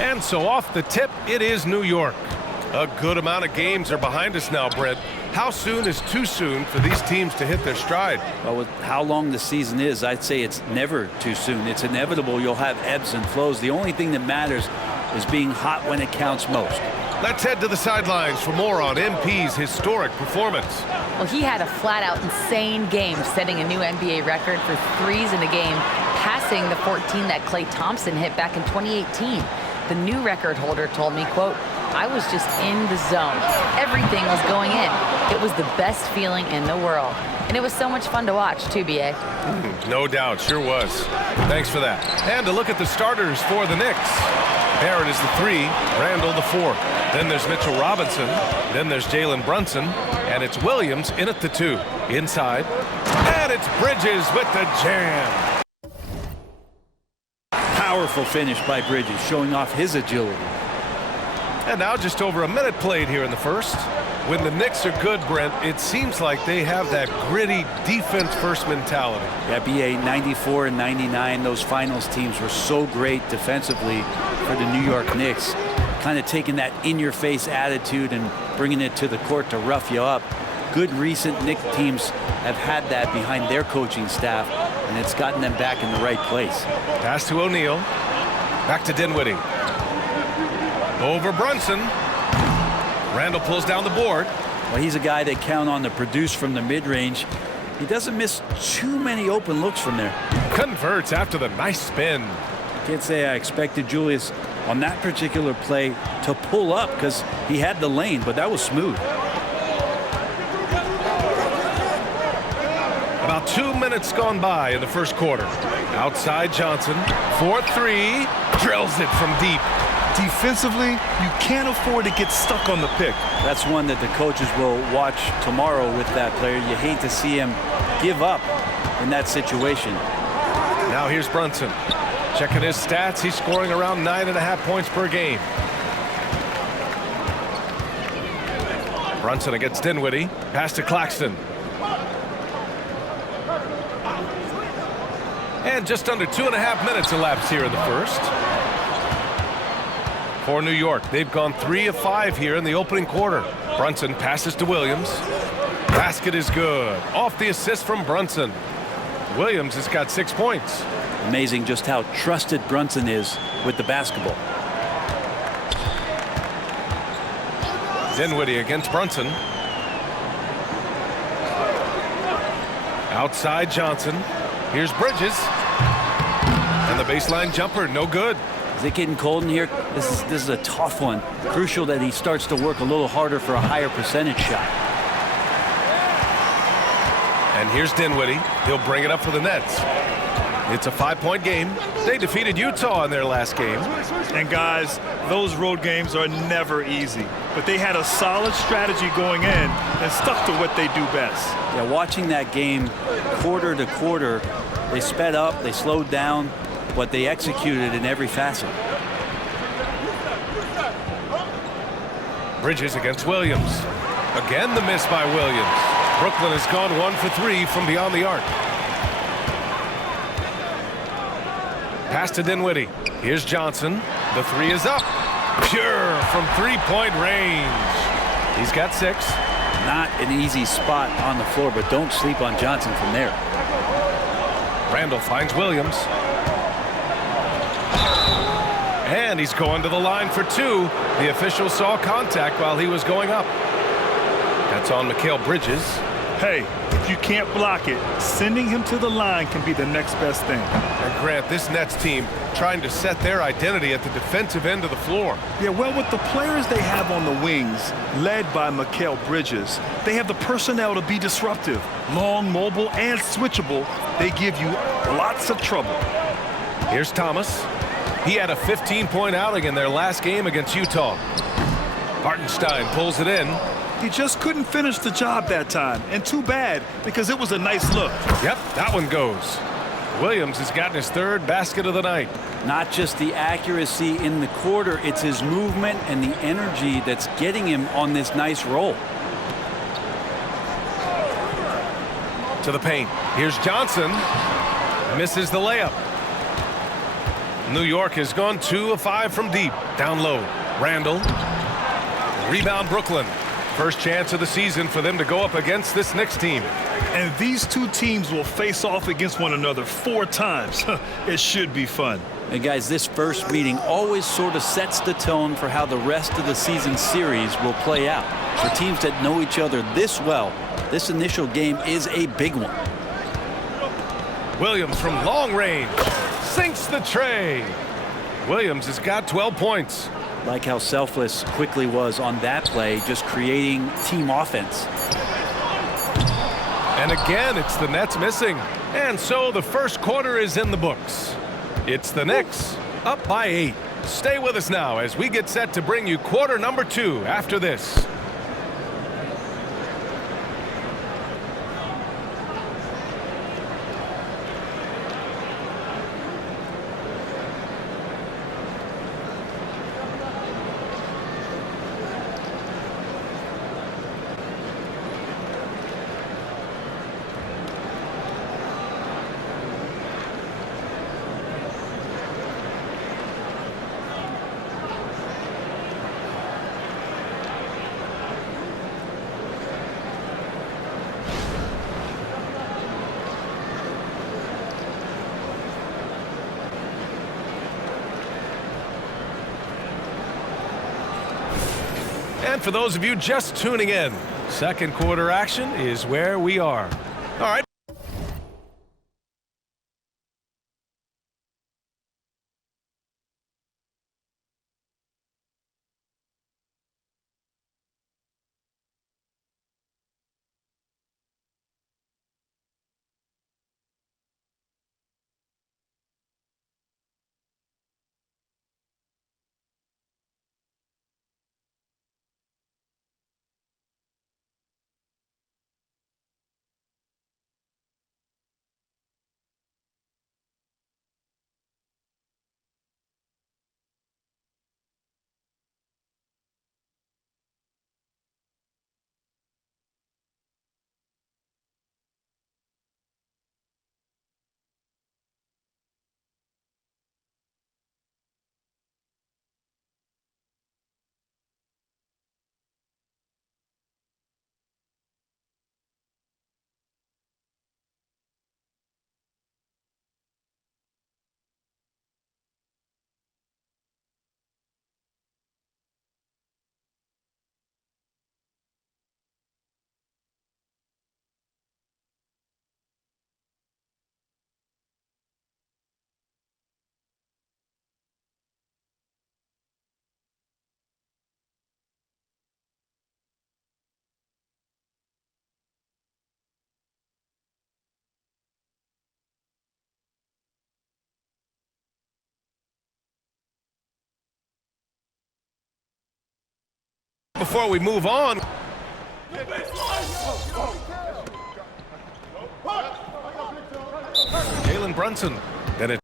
And so off the tip, it is New York. A good amount of games are behind us now, Brent. How soon is too soon for these teams to hit their stride? Well, with how long the season is, I'd say it's never too soon. It's inevitable you'll have ebbs and flows. The only thing that matters is being hot when it counts most. Let's head to the sidelines for more on MP's historic performance. Well, he had a flat-out insane game, setting a new NBA record for threes in a game, passing the 14 that Klay Thompson hit back in 2018. The new record holder told me, quote, "I was just in the zone. Everything was going in. It was the best feeling in the world." And it was so much fun to watch, too, B.A. No doubt, sure was. Thanks for that. And a look at the starters for the Knicks. Barrett is the 3, Randall the 4. Then there's Mitchell Robinson. Then there's Jalen Brunson. And it's Williams in at the 2. Inside. And it's Bridges with the jam. Powerful finish by Bridges, showing off his agility. And now just over a minute played here in the first. When the Knicks are good, Brent, it seems like they have that gritty defense-first mentality. Yeah, BA 94 and 99, those finals teams were so great defensively for the New York Knicks. Kind of taking that in-your-face attitude and bringing it to the court to rough you up. Good recent Knicks teams have had that behind their coaching staff, and it's gotten them back in the right place. Pass to O'Neal. Back to Dinwiddie. Over Brunson. Randall pulls down the board. Well, he's a guy they count on to produce from the mid-range. He doesn't miss too many open looks from there. Converts after the nice spin. Can't say I expected Julius on that particular play to pull up because he had the lane, but that was smooth. About 2 minutes gone by in the first quarter. Outside Johnson. 4-3. Drills it from deep. Defensively, you can't afford to get stuck on the pick. That's one that the coaches will watch tomorrow with that player. You hate to see him give up in that situation. Now here's Brunson. Checking his stats, he's scoring around 9.5 points per game. Brunson against Dinwiddie. Pass to Claxton. And just under 2.5 minutes elapsed here in the first. For New York, they've gone 3 of 5 here in the opening quarter. Brunson passes to Williams. Basket is good. Off the assist from Brunson. Williams has got 6 points. Amazing just how trusted Brunson is with the basketball. Dinwiddie against Brunson. Outside Johnson. Here's Bridges. And the baseline jumper, no good. Is it getting cold in here? This is a tough one. Crucial that he starts to work a little harder for a higher percentage shot. And here's Dinwiddie. He'll bring it up for the Nets. It's a 5-point game. They defeated Utah in their last game. And guys, those road games are never easy. But they had a solid strategy going in and stuck to what they do best. Yeah, watching that game quarter to quarter, they sped up, they slowed down, but they executed in every facet. Bridges against Williams. Again the miss by Williams. Brooklyn has gone 1 for 3 from beyond the arc. Pass to Dinwiddie. Here's Johnson. The three is up. Pure from three-point range. He's got 6. Not an easy spot on the floor, but don't sleep on Johnson from there. Randall finds Williams. And he's going to the line for 2. The official saw contact while he was going up. That's on Mikal Bridges. Hey, if you can't block it, sending him to the line can be the next best thing. And Grant, this Nets team trying to set their identity at the defensive end of the floor. Yeah, well, with the players they have on the wings, led by Mikal Bridges, they have the personnel to be disruptive. Long, mobile, and switchable. They give you lots of trouble. Here's Thomas. He had a 15-point outing in their last game against Utah. Hartenstein pulls it in. He just couldn't finish the job that time, and too bad, because it was a nice look. Yep, that one goes. Williams has gotten his 3rd basket of the night. Not just the accuracy in the quarter, it's his movement and the energy that's getting him on this nice roll. To the paint. Here's Johnson. Misses the layup. New York has gone 2 of 5 from deep. Down low. Randall. Rebound Brooklyn. First chance of the season for them to go up against this Knicks team. And these two teams will face off against one another 4 times. It should be fun. And guys, this first meeting always sort of sets the tone for how the rest of the season series will play out. For teams that know each other this well, this initial game is a big one. Williams from long range sinks the tray. Williams has got 12 points. Like how selfless Quickly was on that play, just creating team offense. And again, it's the Nets missing. And so the first quarter is in the books. It's the Knicks up by 8. Stay with us now as we get set to bring you quarter number 2 after this. And for those of you just tuning in, second quarter action is where we are. All right. Before we move on, Jalen Brunson. Then it.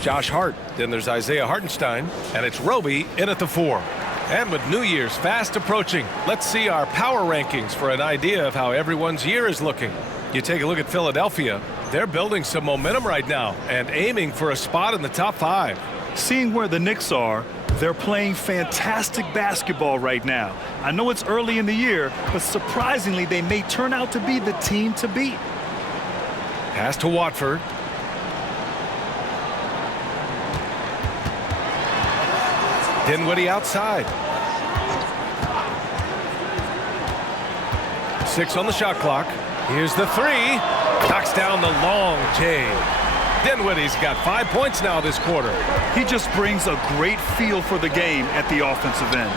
Josh Hart. Then there's Isaiah Hartenstein, and it's Roby in at the 4. And with New Year's fast approaching, let's see our power rankings for an idea of how everyone's year is looking. You take a look at Philadelphia, They're building some momentum right now and aiming for a spot in the top 5. Seeing where the Knicks are, they're playing fantastic basketball right now. I know it's early in the year, but surprisingly, they may turn out to be the team to beat. Pass to Watford. Dinwiddie outside. 6 on the shot clock. Here's the 3. Knocks down the long J. Dinwiddie's got 5 points now this quarter. He just brings a great feel for the game at the offensive end.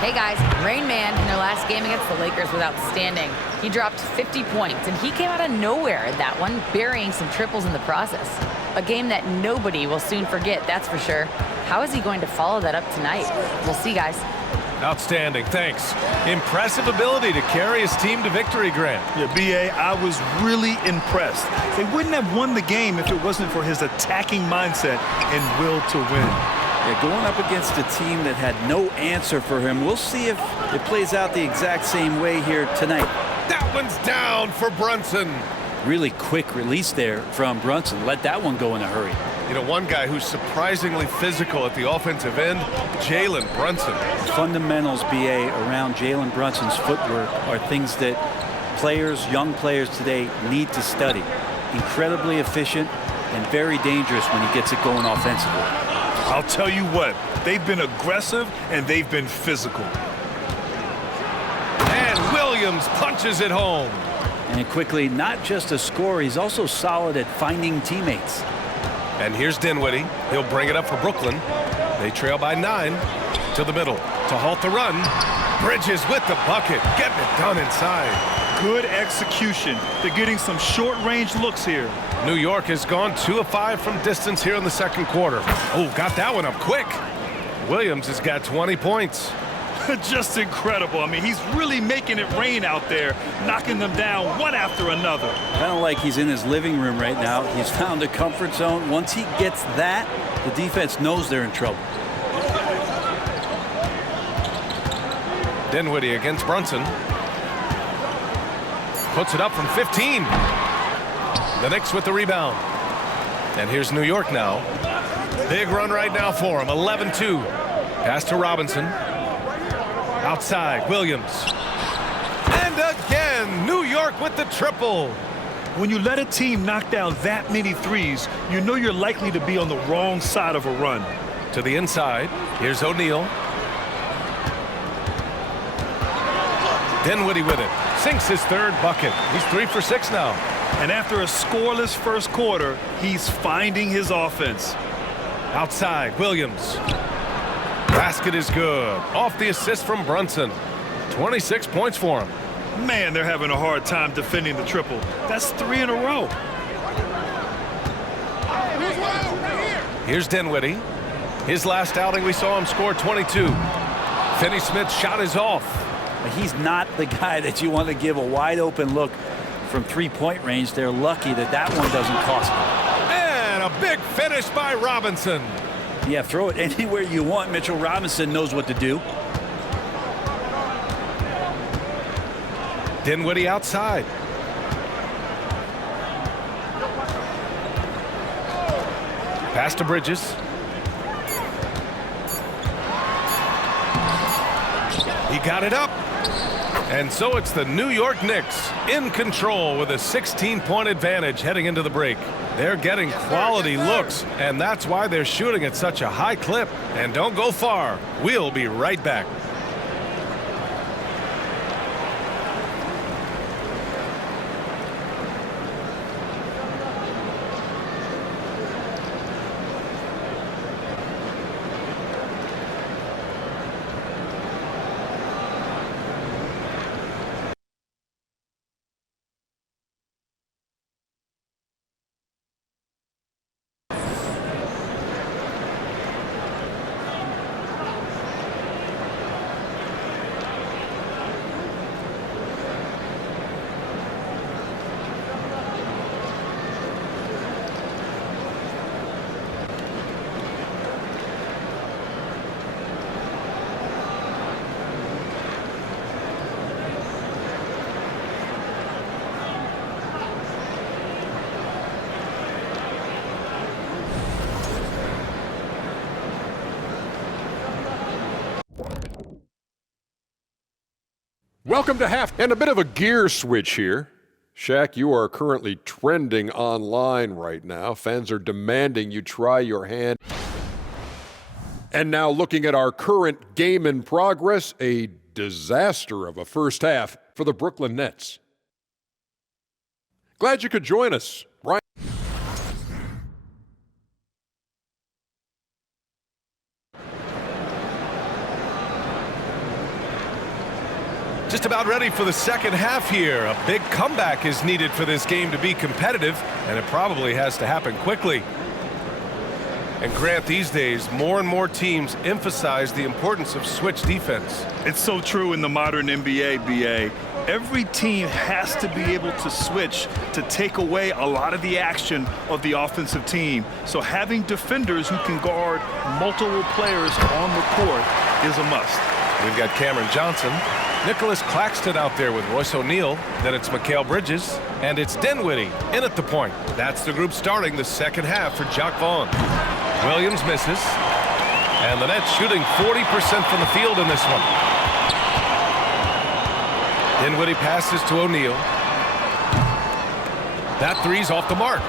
Hey guys, Rain Man in their last game against the Lakers was outstanding. He dropped 50 points, and he came out of nowhere in that one, burying some triples in the process. A game that nobody will soon forget, that's for sure. How is he going to follow that up tonight? We'll see, guys. Outstanding, thanks. Impressive ability to carry his team to victory, Grant. Yeah, B.A., I was really impressed. They wouldn't have won the game if it wasn't for his attacking mindset and will to win. Yeah, going up against a team that had no answer for him. We'll see if it plays out the exact same way here tonight. That one's down for Brunson. Really quick release there from Brunson. Let that one go in a hurry. You know, one guy who's surprisingly physical at the offensive end, Jalen Brunson. Fundamentals, B.A., around Jalen Brunson's footwork are things that players, young players today need to study. Incredibly efficient and very dangerous when he gets it going offensively. I'll tell you what, they've been aggressive and they've been physical. And Williams punches it home. And quickly, not just a scorer, he's also solid at finding teammates. And here's Dinwiddie. He'll bring it up for Brooklyn. They trail by 9 to the middle to halt the run. Bridges with the bucket, getting it done inside. Good execution. They're getting some short-range looks here. New York has gone 2 of 5 from distance here in the second quarter. Oh, got that one up quick. Williams has got 20 points. Just incredible. I mean, he's really making it rain out there, knocking them down one after another. Kind of like he's in his living room right now. He's found a comfort zone. Once he gets that, the defense knows they're in trouble. Dinwiddie against Brunson. Puts it up from 15. The Knicks with the rebound. And here's New York now. Big run right now for him. 11-2. Pass to Robinson. Outside, Williams. And again, New York with the triple. When you let a team knock down that many threes, you know you're likely to be on the wrong side of a run. To the inside, here's O'Neal. Dinwiddie with it. Sinks his 3rd bucket. He's 3 for 6 now. And after a scoreless first quarter, he's finding his offense. Outside, Williams. Basket is good. Off the assist from Brunson. 26 points for him. Man, they're having a hard time defending the triple. That's 3 in a row. Here's Dinwiddie. His last outing, we saw him score 22. Finney-Smith's shot is off. He's not the guy that you want to give a wide open look from 3-point range. They're lucky that that one doesn't cost them. And a big finish by Robinson. Yeah, throw it anywhere you want. Mitchell Robinson knows what to do. Dinwiddie outside. Pass to Bridges. He got it up. And so it's the New York Knicks in control with a 16-point advantage heading into the break. They're getting quality looks, and that's why they're shooting at such a high clip. And don't go far. We'll be right back. Welcome to half, and a bit of a gear switch here. Shaq, you are currently trending online right now. Fans are demanding you try your hand. And now looking at our current game in progress, a disaster of a first half for the Brooklyn Nets. Glad you could join us, Brian. Just about ready for the second half here. A big comeback is needed for this game to be competitive, and it probably has to happen quickly. And Grant, these days, more and more teams emphasize the importance of switch defense. It's so true in the modern NBA, BA. Every team has to be able to switch to take away a lot of the action of the offensive team. So having defenders who can guard multiple players on the court is a must. We've got Cameron Johnson, Nicholas Claxton out there with Royce O'Neal. Then it's Mikal Bridges, and it's Dinwiddie in at the point. That's the group starting the second half for Jacque Vaughn. Williams misses, and the Nets shooting 40% from the field in this one. Dinwiddie passes to O'Neal. That three's off the mark.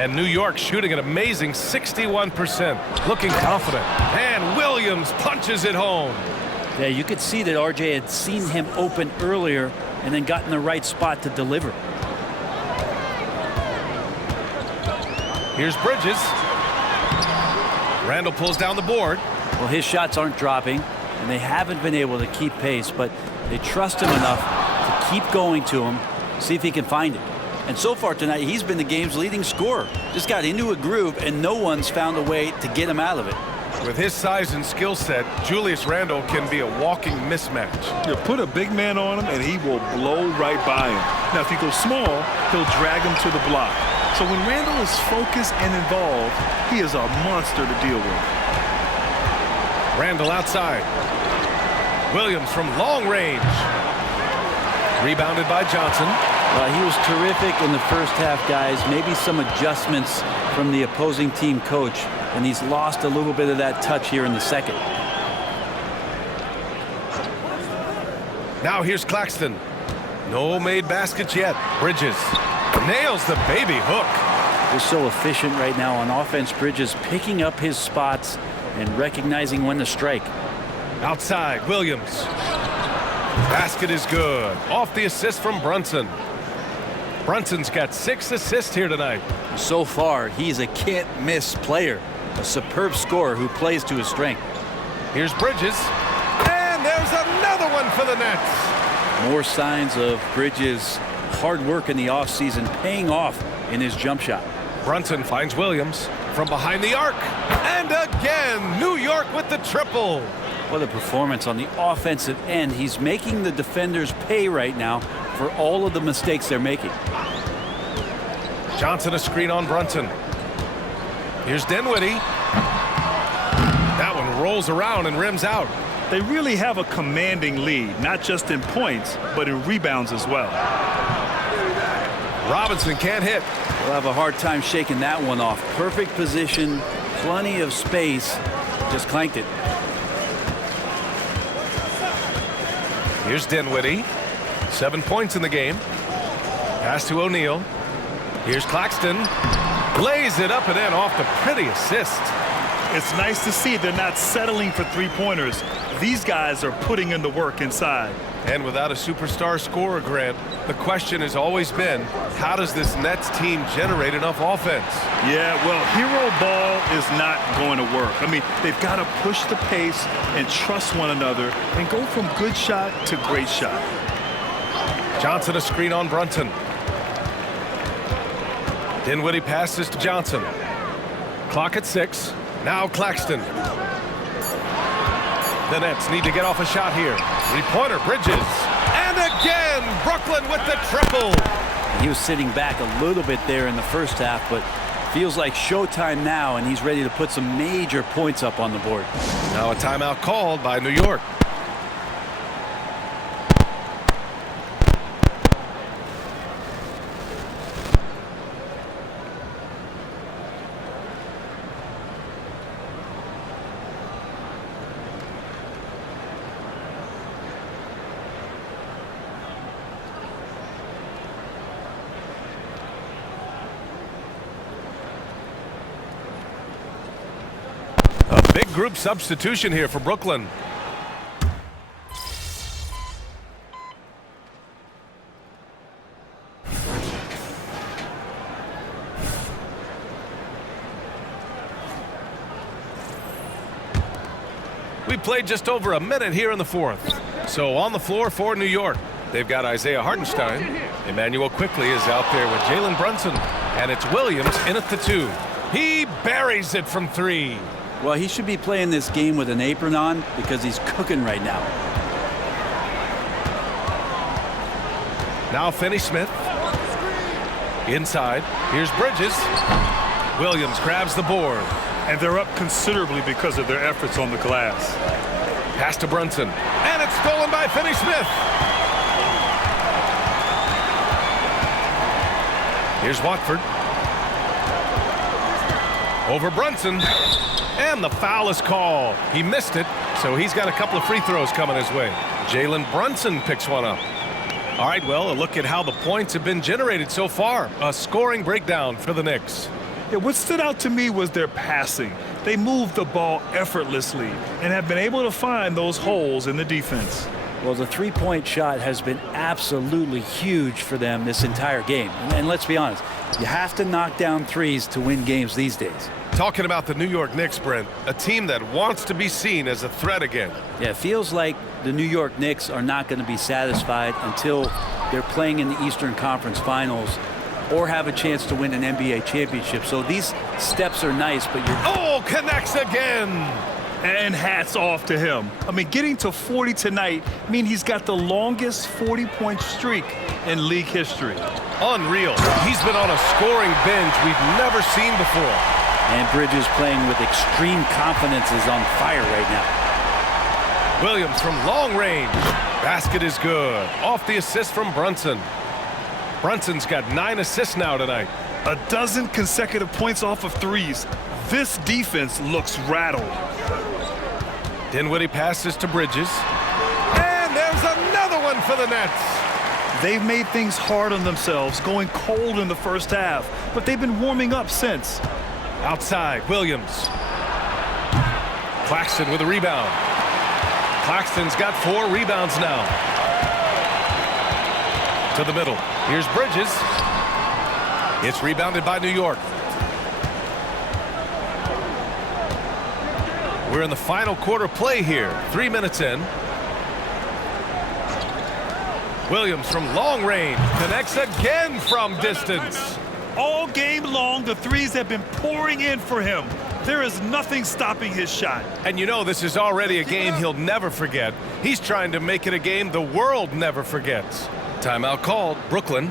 And New York shooting an amazing 61%, looking confident. And Williams punches it home. Yeah, you could see that RJ had seen him open earlier and then got in the right spot to deliver. Here's Bridges. Randall pulls down the board. Well, his shots aren't dropping, and they haven't been able to keep pace, but they trust him enough to keep going to him, see if he can find it. And so far tonight, he's been the game's leading scorer. Just got into a groove, and no one's found a way to get him out of it. With his size and skill set, Julius Randle can be a walking mismatch. You put a big man on him, and he will blow right by him. Now, if he goes small, he'll drag him to the block. So when Randle is focused and involved, he is a monster to deal with. Randle outside. Williams from long range. Rebounded by Johnson. He was terrific in the first half, guys. Maybe some adjustments from the opposing team coach, and he's lost a little bit of that touch here in the second. Now here's Claxton. No made baskets yet. Bridges nails the baby hook. They're so efficient right now on offense. Bridges picking up his spots and recognizing when to strike. Outside, Williams. Basket is good. Off the assist from Brunson. Brunson's got 6 assists here tonight. So far, he's a can't-miss player. A superb scorer who plays to his strength. Here's Bridges. And there's another one for the Nets. More signs of Bridges' hard work in the offseason paying off in his jump shot. Brunson finds Williams from behind the arc. And again, New York with the triple. What a performance on the offensive end. He's making the defenders pay right now for all of the mistakes they're making. Johnson a screen on Brunson. Here's Dinwiddie. That one rolls around and rims out. They really have a commanding lead, not just in points, but in rebounds as well. Robinson can't hit. We'll have a hard time shaking that one off. Perfect position, plenty of space, just clanked it. Here's Dinwiddie. 7 points in the game. Pass to O'Neal. Here's Claxton. Lays it up and in off the pretty assist. It's nice to see they're not settling for three-pointers. These guys are putting in the work inside. And without a superstar scorer, Grant, the question has always been, how does this Nets team generate enough offense? Yeah, well, hero ball is not going to work. I mean, they've got to push the pace and trust one another and go from good shot to great shot. Johnson a screen on Brunson. Dinwiddie passes to Johnson. Clock at 6. Now Claxton. The Nets need to get off a shot here. Three-pointer, Bridges. And again, Brooklyn with the triple. He was sitting back a little bit there in the first half, but feels like showtime now, and he's ready to put some major points up on the board. Now a timeout called by New York. Big group substitution here for Brooklyn. We played just over a minute here in the fourth. So on the floor for New York, they've got Isaiah Hartenstein. Emmanuel Quickley is out there with Jalen Brunson. And it's Williams in at the 2. He buries it from 3. Well, he should be playing this game with an apron on because he's cooking right now. Now Finney-Smith. Inside. Here's Bridges. Williams grabs the board. And they're up considerably because of their efforts on the glass. Pass to Brunson. And it's stolen by Finney-Smith. Here's Watford. Over Brunson. And the foul is called. He missed it, so he's got a couple of free throws coming his way. Jalen Brunson picks one up. All right, well, a look at how the points have been generated so far. A scoring breakdown for the Knicks. Yeah, what stood out to me was their passing. They moved the ball effortlessly and have been able to find those holes in the defense. Well, the three-point shot has been absolutely huge for them this entire game. And let's be honest, you have to knock down threes to win games these days. Talking about the New York Knicks, Brent, a team that wants to be seen as a threat again. Yeah, it feels like the New York Knicks are not going to be satisfied until they're playing in the Eastern Conference Finals or have a chance to win an NBA championship. So these steps are nice, but you're... Oh, connects again! And hats off to him. I mean, getting to 40 tonight means he's got the longest 40-point streak in league history. Unreal. He's been on a scoring binge we've never seen before. And Bridges playing with extreme confidence is on fire right now. Williams from long range. Basket is good. Off the assist from Brunson. Brunson's got 9 assists now tonight. A dozen consecutive points off of threes. This defense looks rattled. Dinwiddie passes to Bridges. And there's another one for the Nets. They've made things hard on themselves, going cold in the first half, but they've been warming up since. Outside, Williams. Claxton with a rebound. Claxton's got 4 rebounds now. To the middle. Here's Bridges. It's rebounded by New York. We're in the final quarter play here. 3 minutes in. Williams from long range connects again from distance. All game long, the threes have been pouring in for him. There is nothing stopping his shot. And you know this is already a game he'll never forget. He's trying to make it a game the world never forgets. Timeout called. Brooklyn.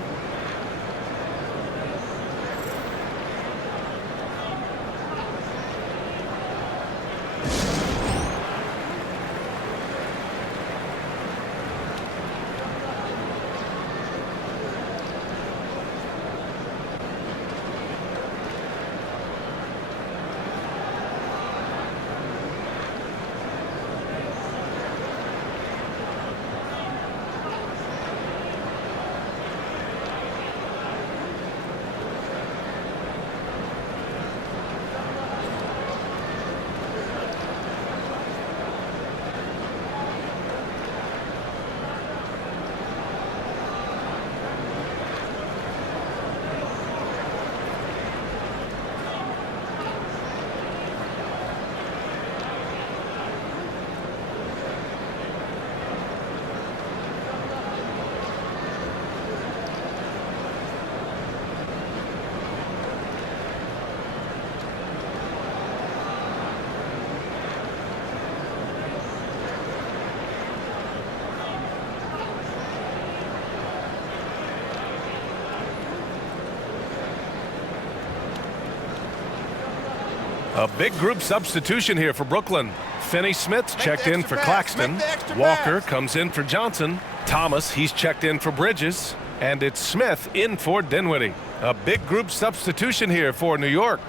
A big group substitution here for Brooklyn. Finney-Smith's checked in for Claxton. Walker comes in for Johnson. Thomas, he's checked in for Bridges. And it's Smith in for Dinwiddie. A big group substitution here for New York.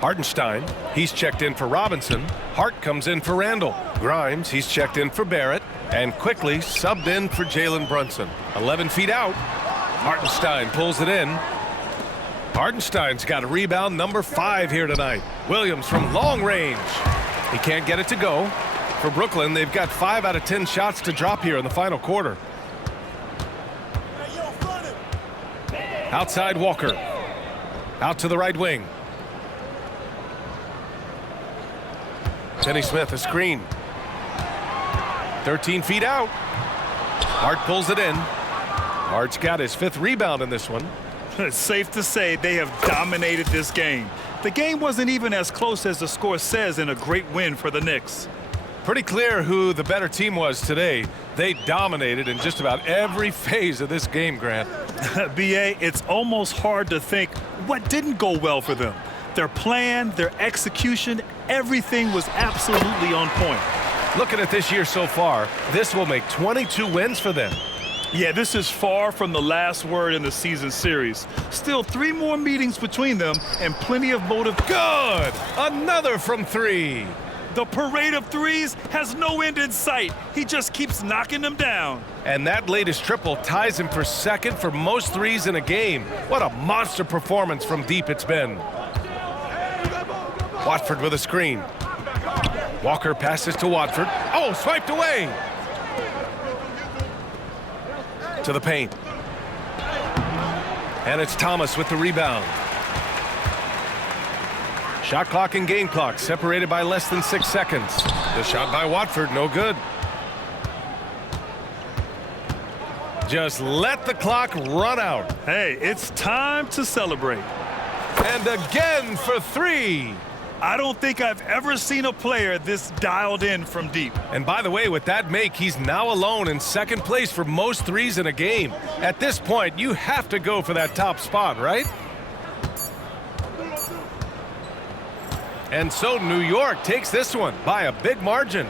Hartenstein, he's checked in for Robinson. Hart comes in for Randall. Grimes, he's checked in for Barrett. And Quickley subbed in for Jalen Brunson. 11 feet out. Hartenstein pulls it in. Hartenstein's got a rebound number 5 here tonight. Williams from long range. He can't get it to go. For Brooklyn, they've got 5 out of 10 shots to drop here in the final quarter. Outside Walker. Out to the right wing. Finney Smith, a screen. 13 feet out. Hart pulls it in. Hart's got his 5th rebound in this one. It's safe to say they have dominated this game. The game wasn't even as close as the score says in a great win for the Knicks. Pretty clear who the better team was today. They dominated in just about every phase of this game, Grant. B.A., it's almost hard to think what didn't go well for them. Their plan, their execution, everything was absolutely on point. Looking at this year so far, this will make 22 wins for them. Yeah, this is far from the last word in the season series. Still 3 more meetings between them and plenty of motive. Good! Another from 3. The parade of threes has no end in sight. He just keeps knocking them down. And that latest triple ties him for 2nd for most threes in a game. What a monster performance from deep it's been. Watford with a screen. Walker passes to Watford. Oh, swiped away. To the paint. And it's Thomas with the rebound. Shot clock and game clock separated by less than 6 seconds. The shot by Watford, no good. Just let the clock run out. Hey, it's time to celebrate. And again for 3. I don't think I've ever seen a player this dialed in from deep. And by the way, with that make, he's now alone in 2nd place for most threes in a game. At this point, you have to go for that top spot, right? And so New York takes this one by a big margin.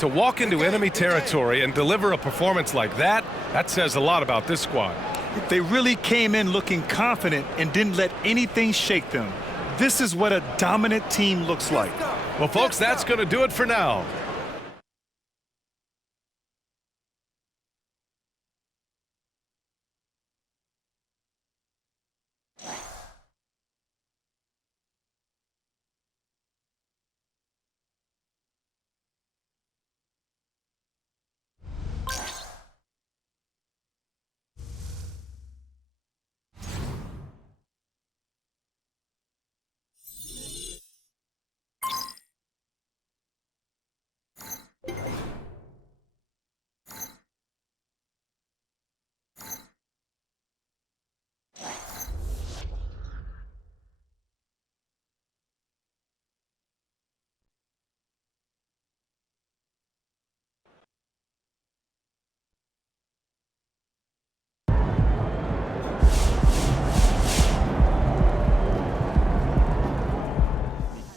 To walk into enemy territory and deliver a performance like that, that says a lot about this squad. They really came in looking confident and didn't let anything shake them. This is what a dominant team looks like. Well, folks, that's going to do it for now.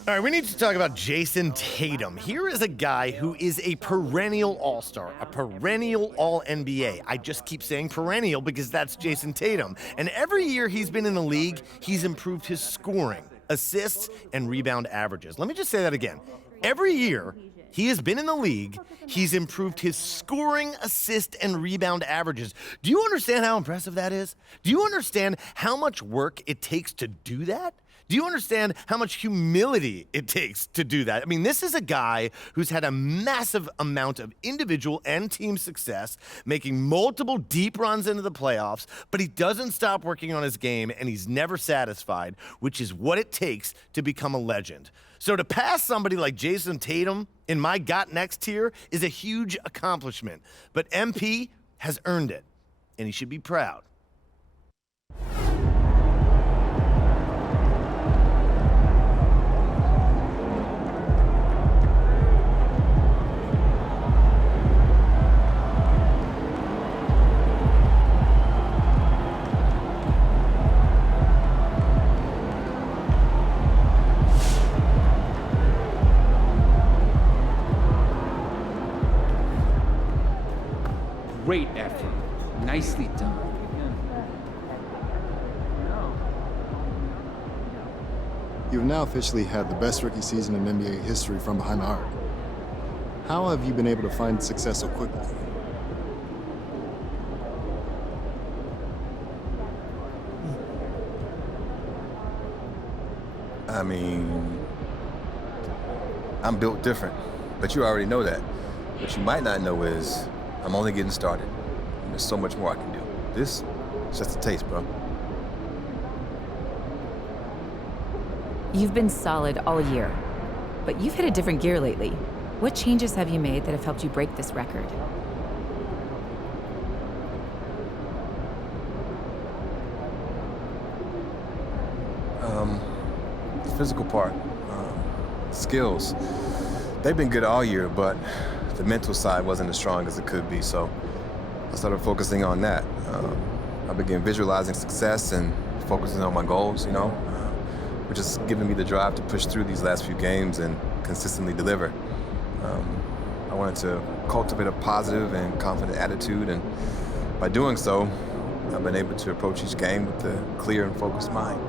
All right, we need to talk about Jason Tatum. Here is a guy who is a perennial all-star, a perennial all-NBA. I just keep saying perennial because that's Jason Tatum. And every year he's been in the league, he's improved his scoring, assists, and rebound averages. Let me just say that again. Every year he has been in the league, he's improved his scoring, assist, and rebound averages. Do you understand how impressive that is? Do you understand how much work it takes to do that? Do you understand how much humility it takes to do that? I mean, this is a guy who's had a massive amount of individual and team success, making multiple deep runs into the playoffs, but he doesn't stop working on his game, and he's never satisfied, which is what it takes to become a legend. So to pass somebody like Jason Tatum in my Got Next tier is a huge accomplishment, but MP has earned it, and he should be proud. Great effort. Nicely done. You've now officially had the best rookie season in NBA history from behind the arc. How have you been able to find success so quickly? I mean, I'm built different, but you already know that. What you might not know is I'm only getting started. And there's so much more I can do. This is just a taste, bro. You've been solid all year, but you've hit a different gear lately. What changes have you made that have helped you break this record? The physical part, skills. They've been good all year, but the mental side wasn't as strong as it could be, so I started focusing on that. I began visualizing success and focusing on my goals, which is giving me the drive to push through these last few games and consistently deliver. I wanted to cultivate a positive and confident attitude, and by doing so, I've been able to approach each game with a clear and focused mind.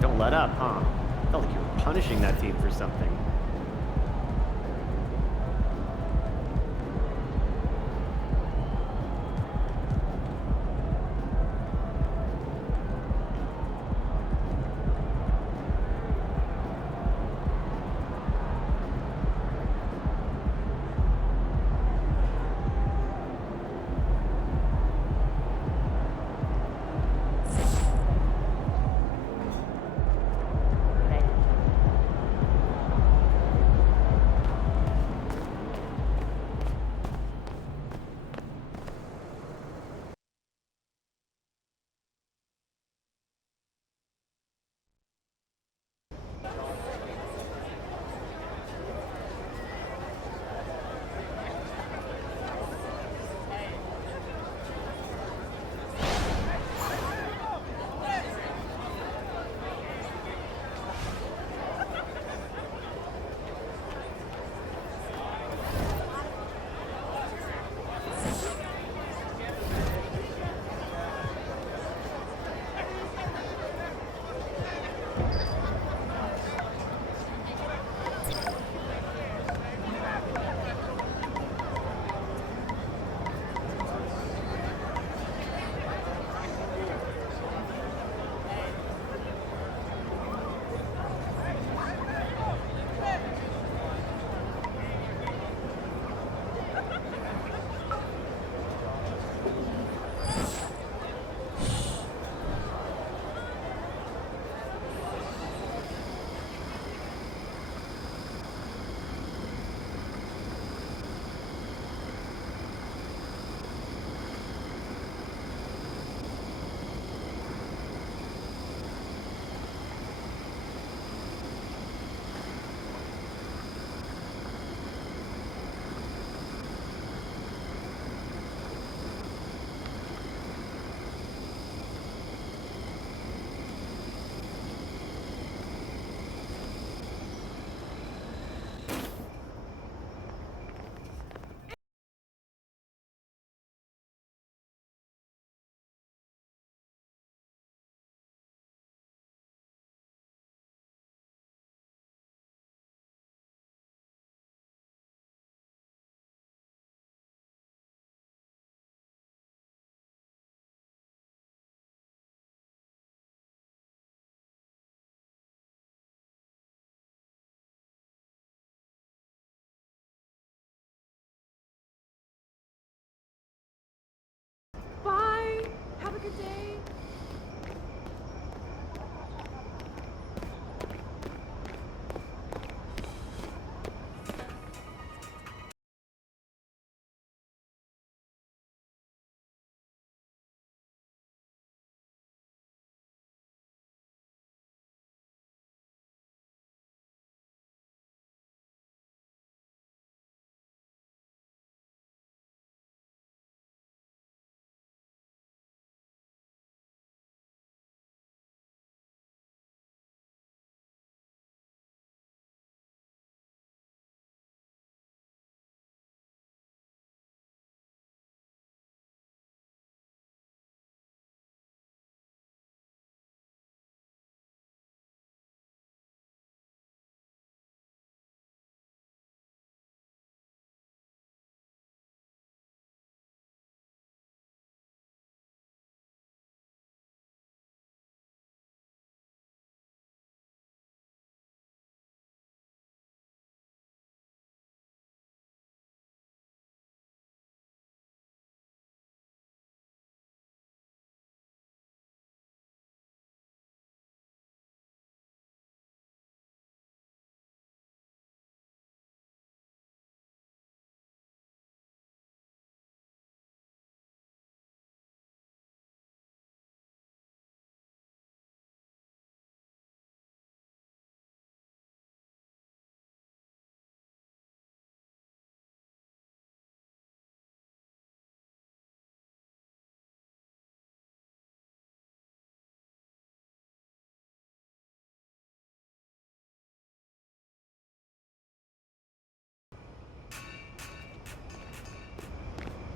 Don't let up, huh? Felt like you were punishing that team for something.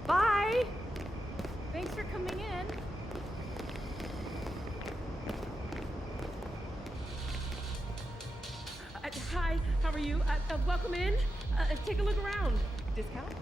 Bye. Thanks for coming in. Hi, how are you? Welcome in. Take a look around. Discount?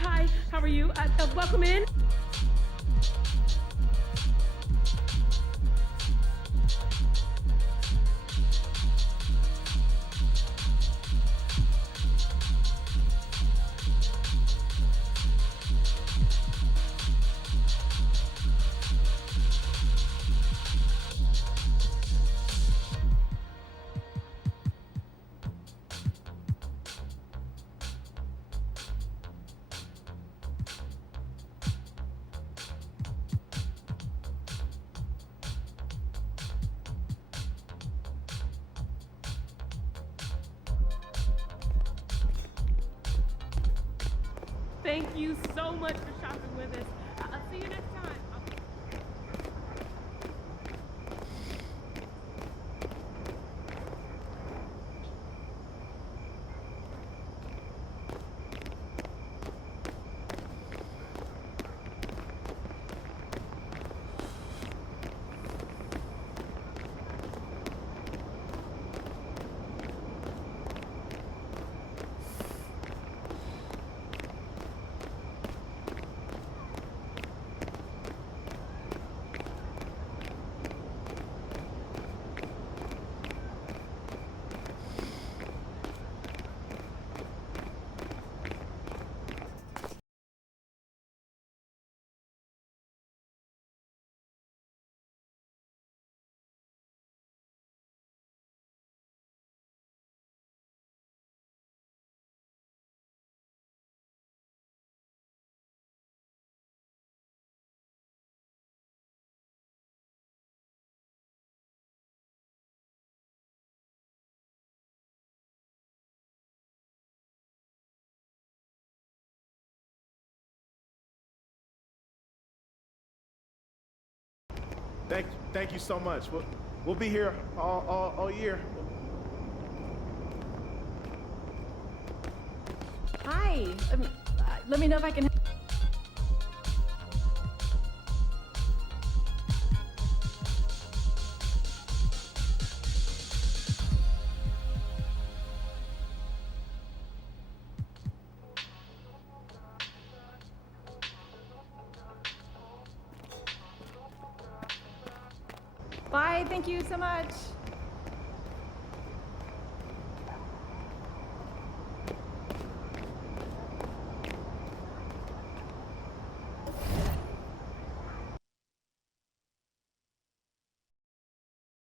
Hi, how are you? Welcome in. Thank you so much for shopping with us. I'll see you next time. Thank you so much. We'll be here all year. Hi. Let me know if I can. Bye. Thank you so much.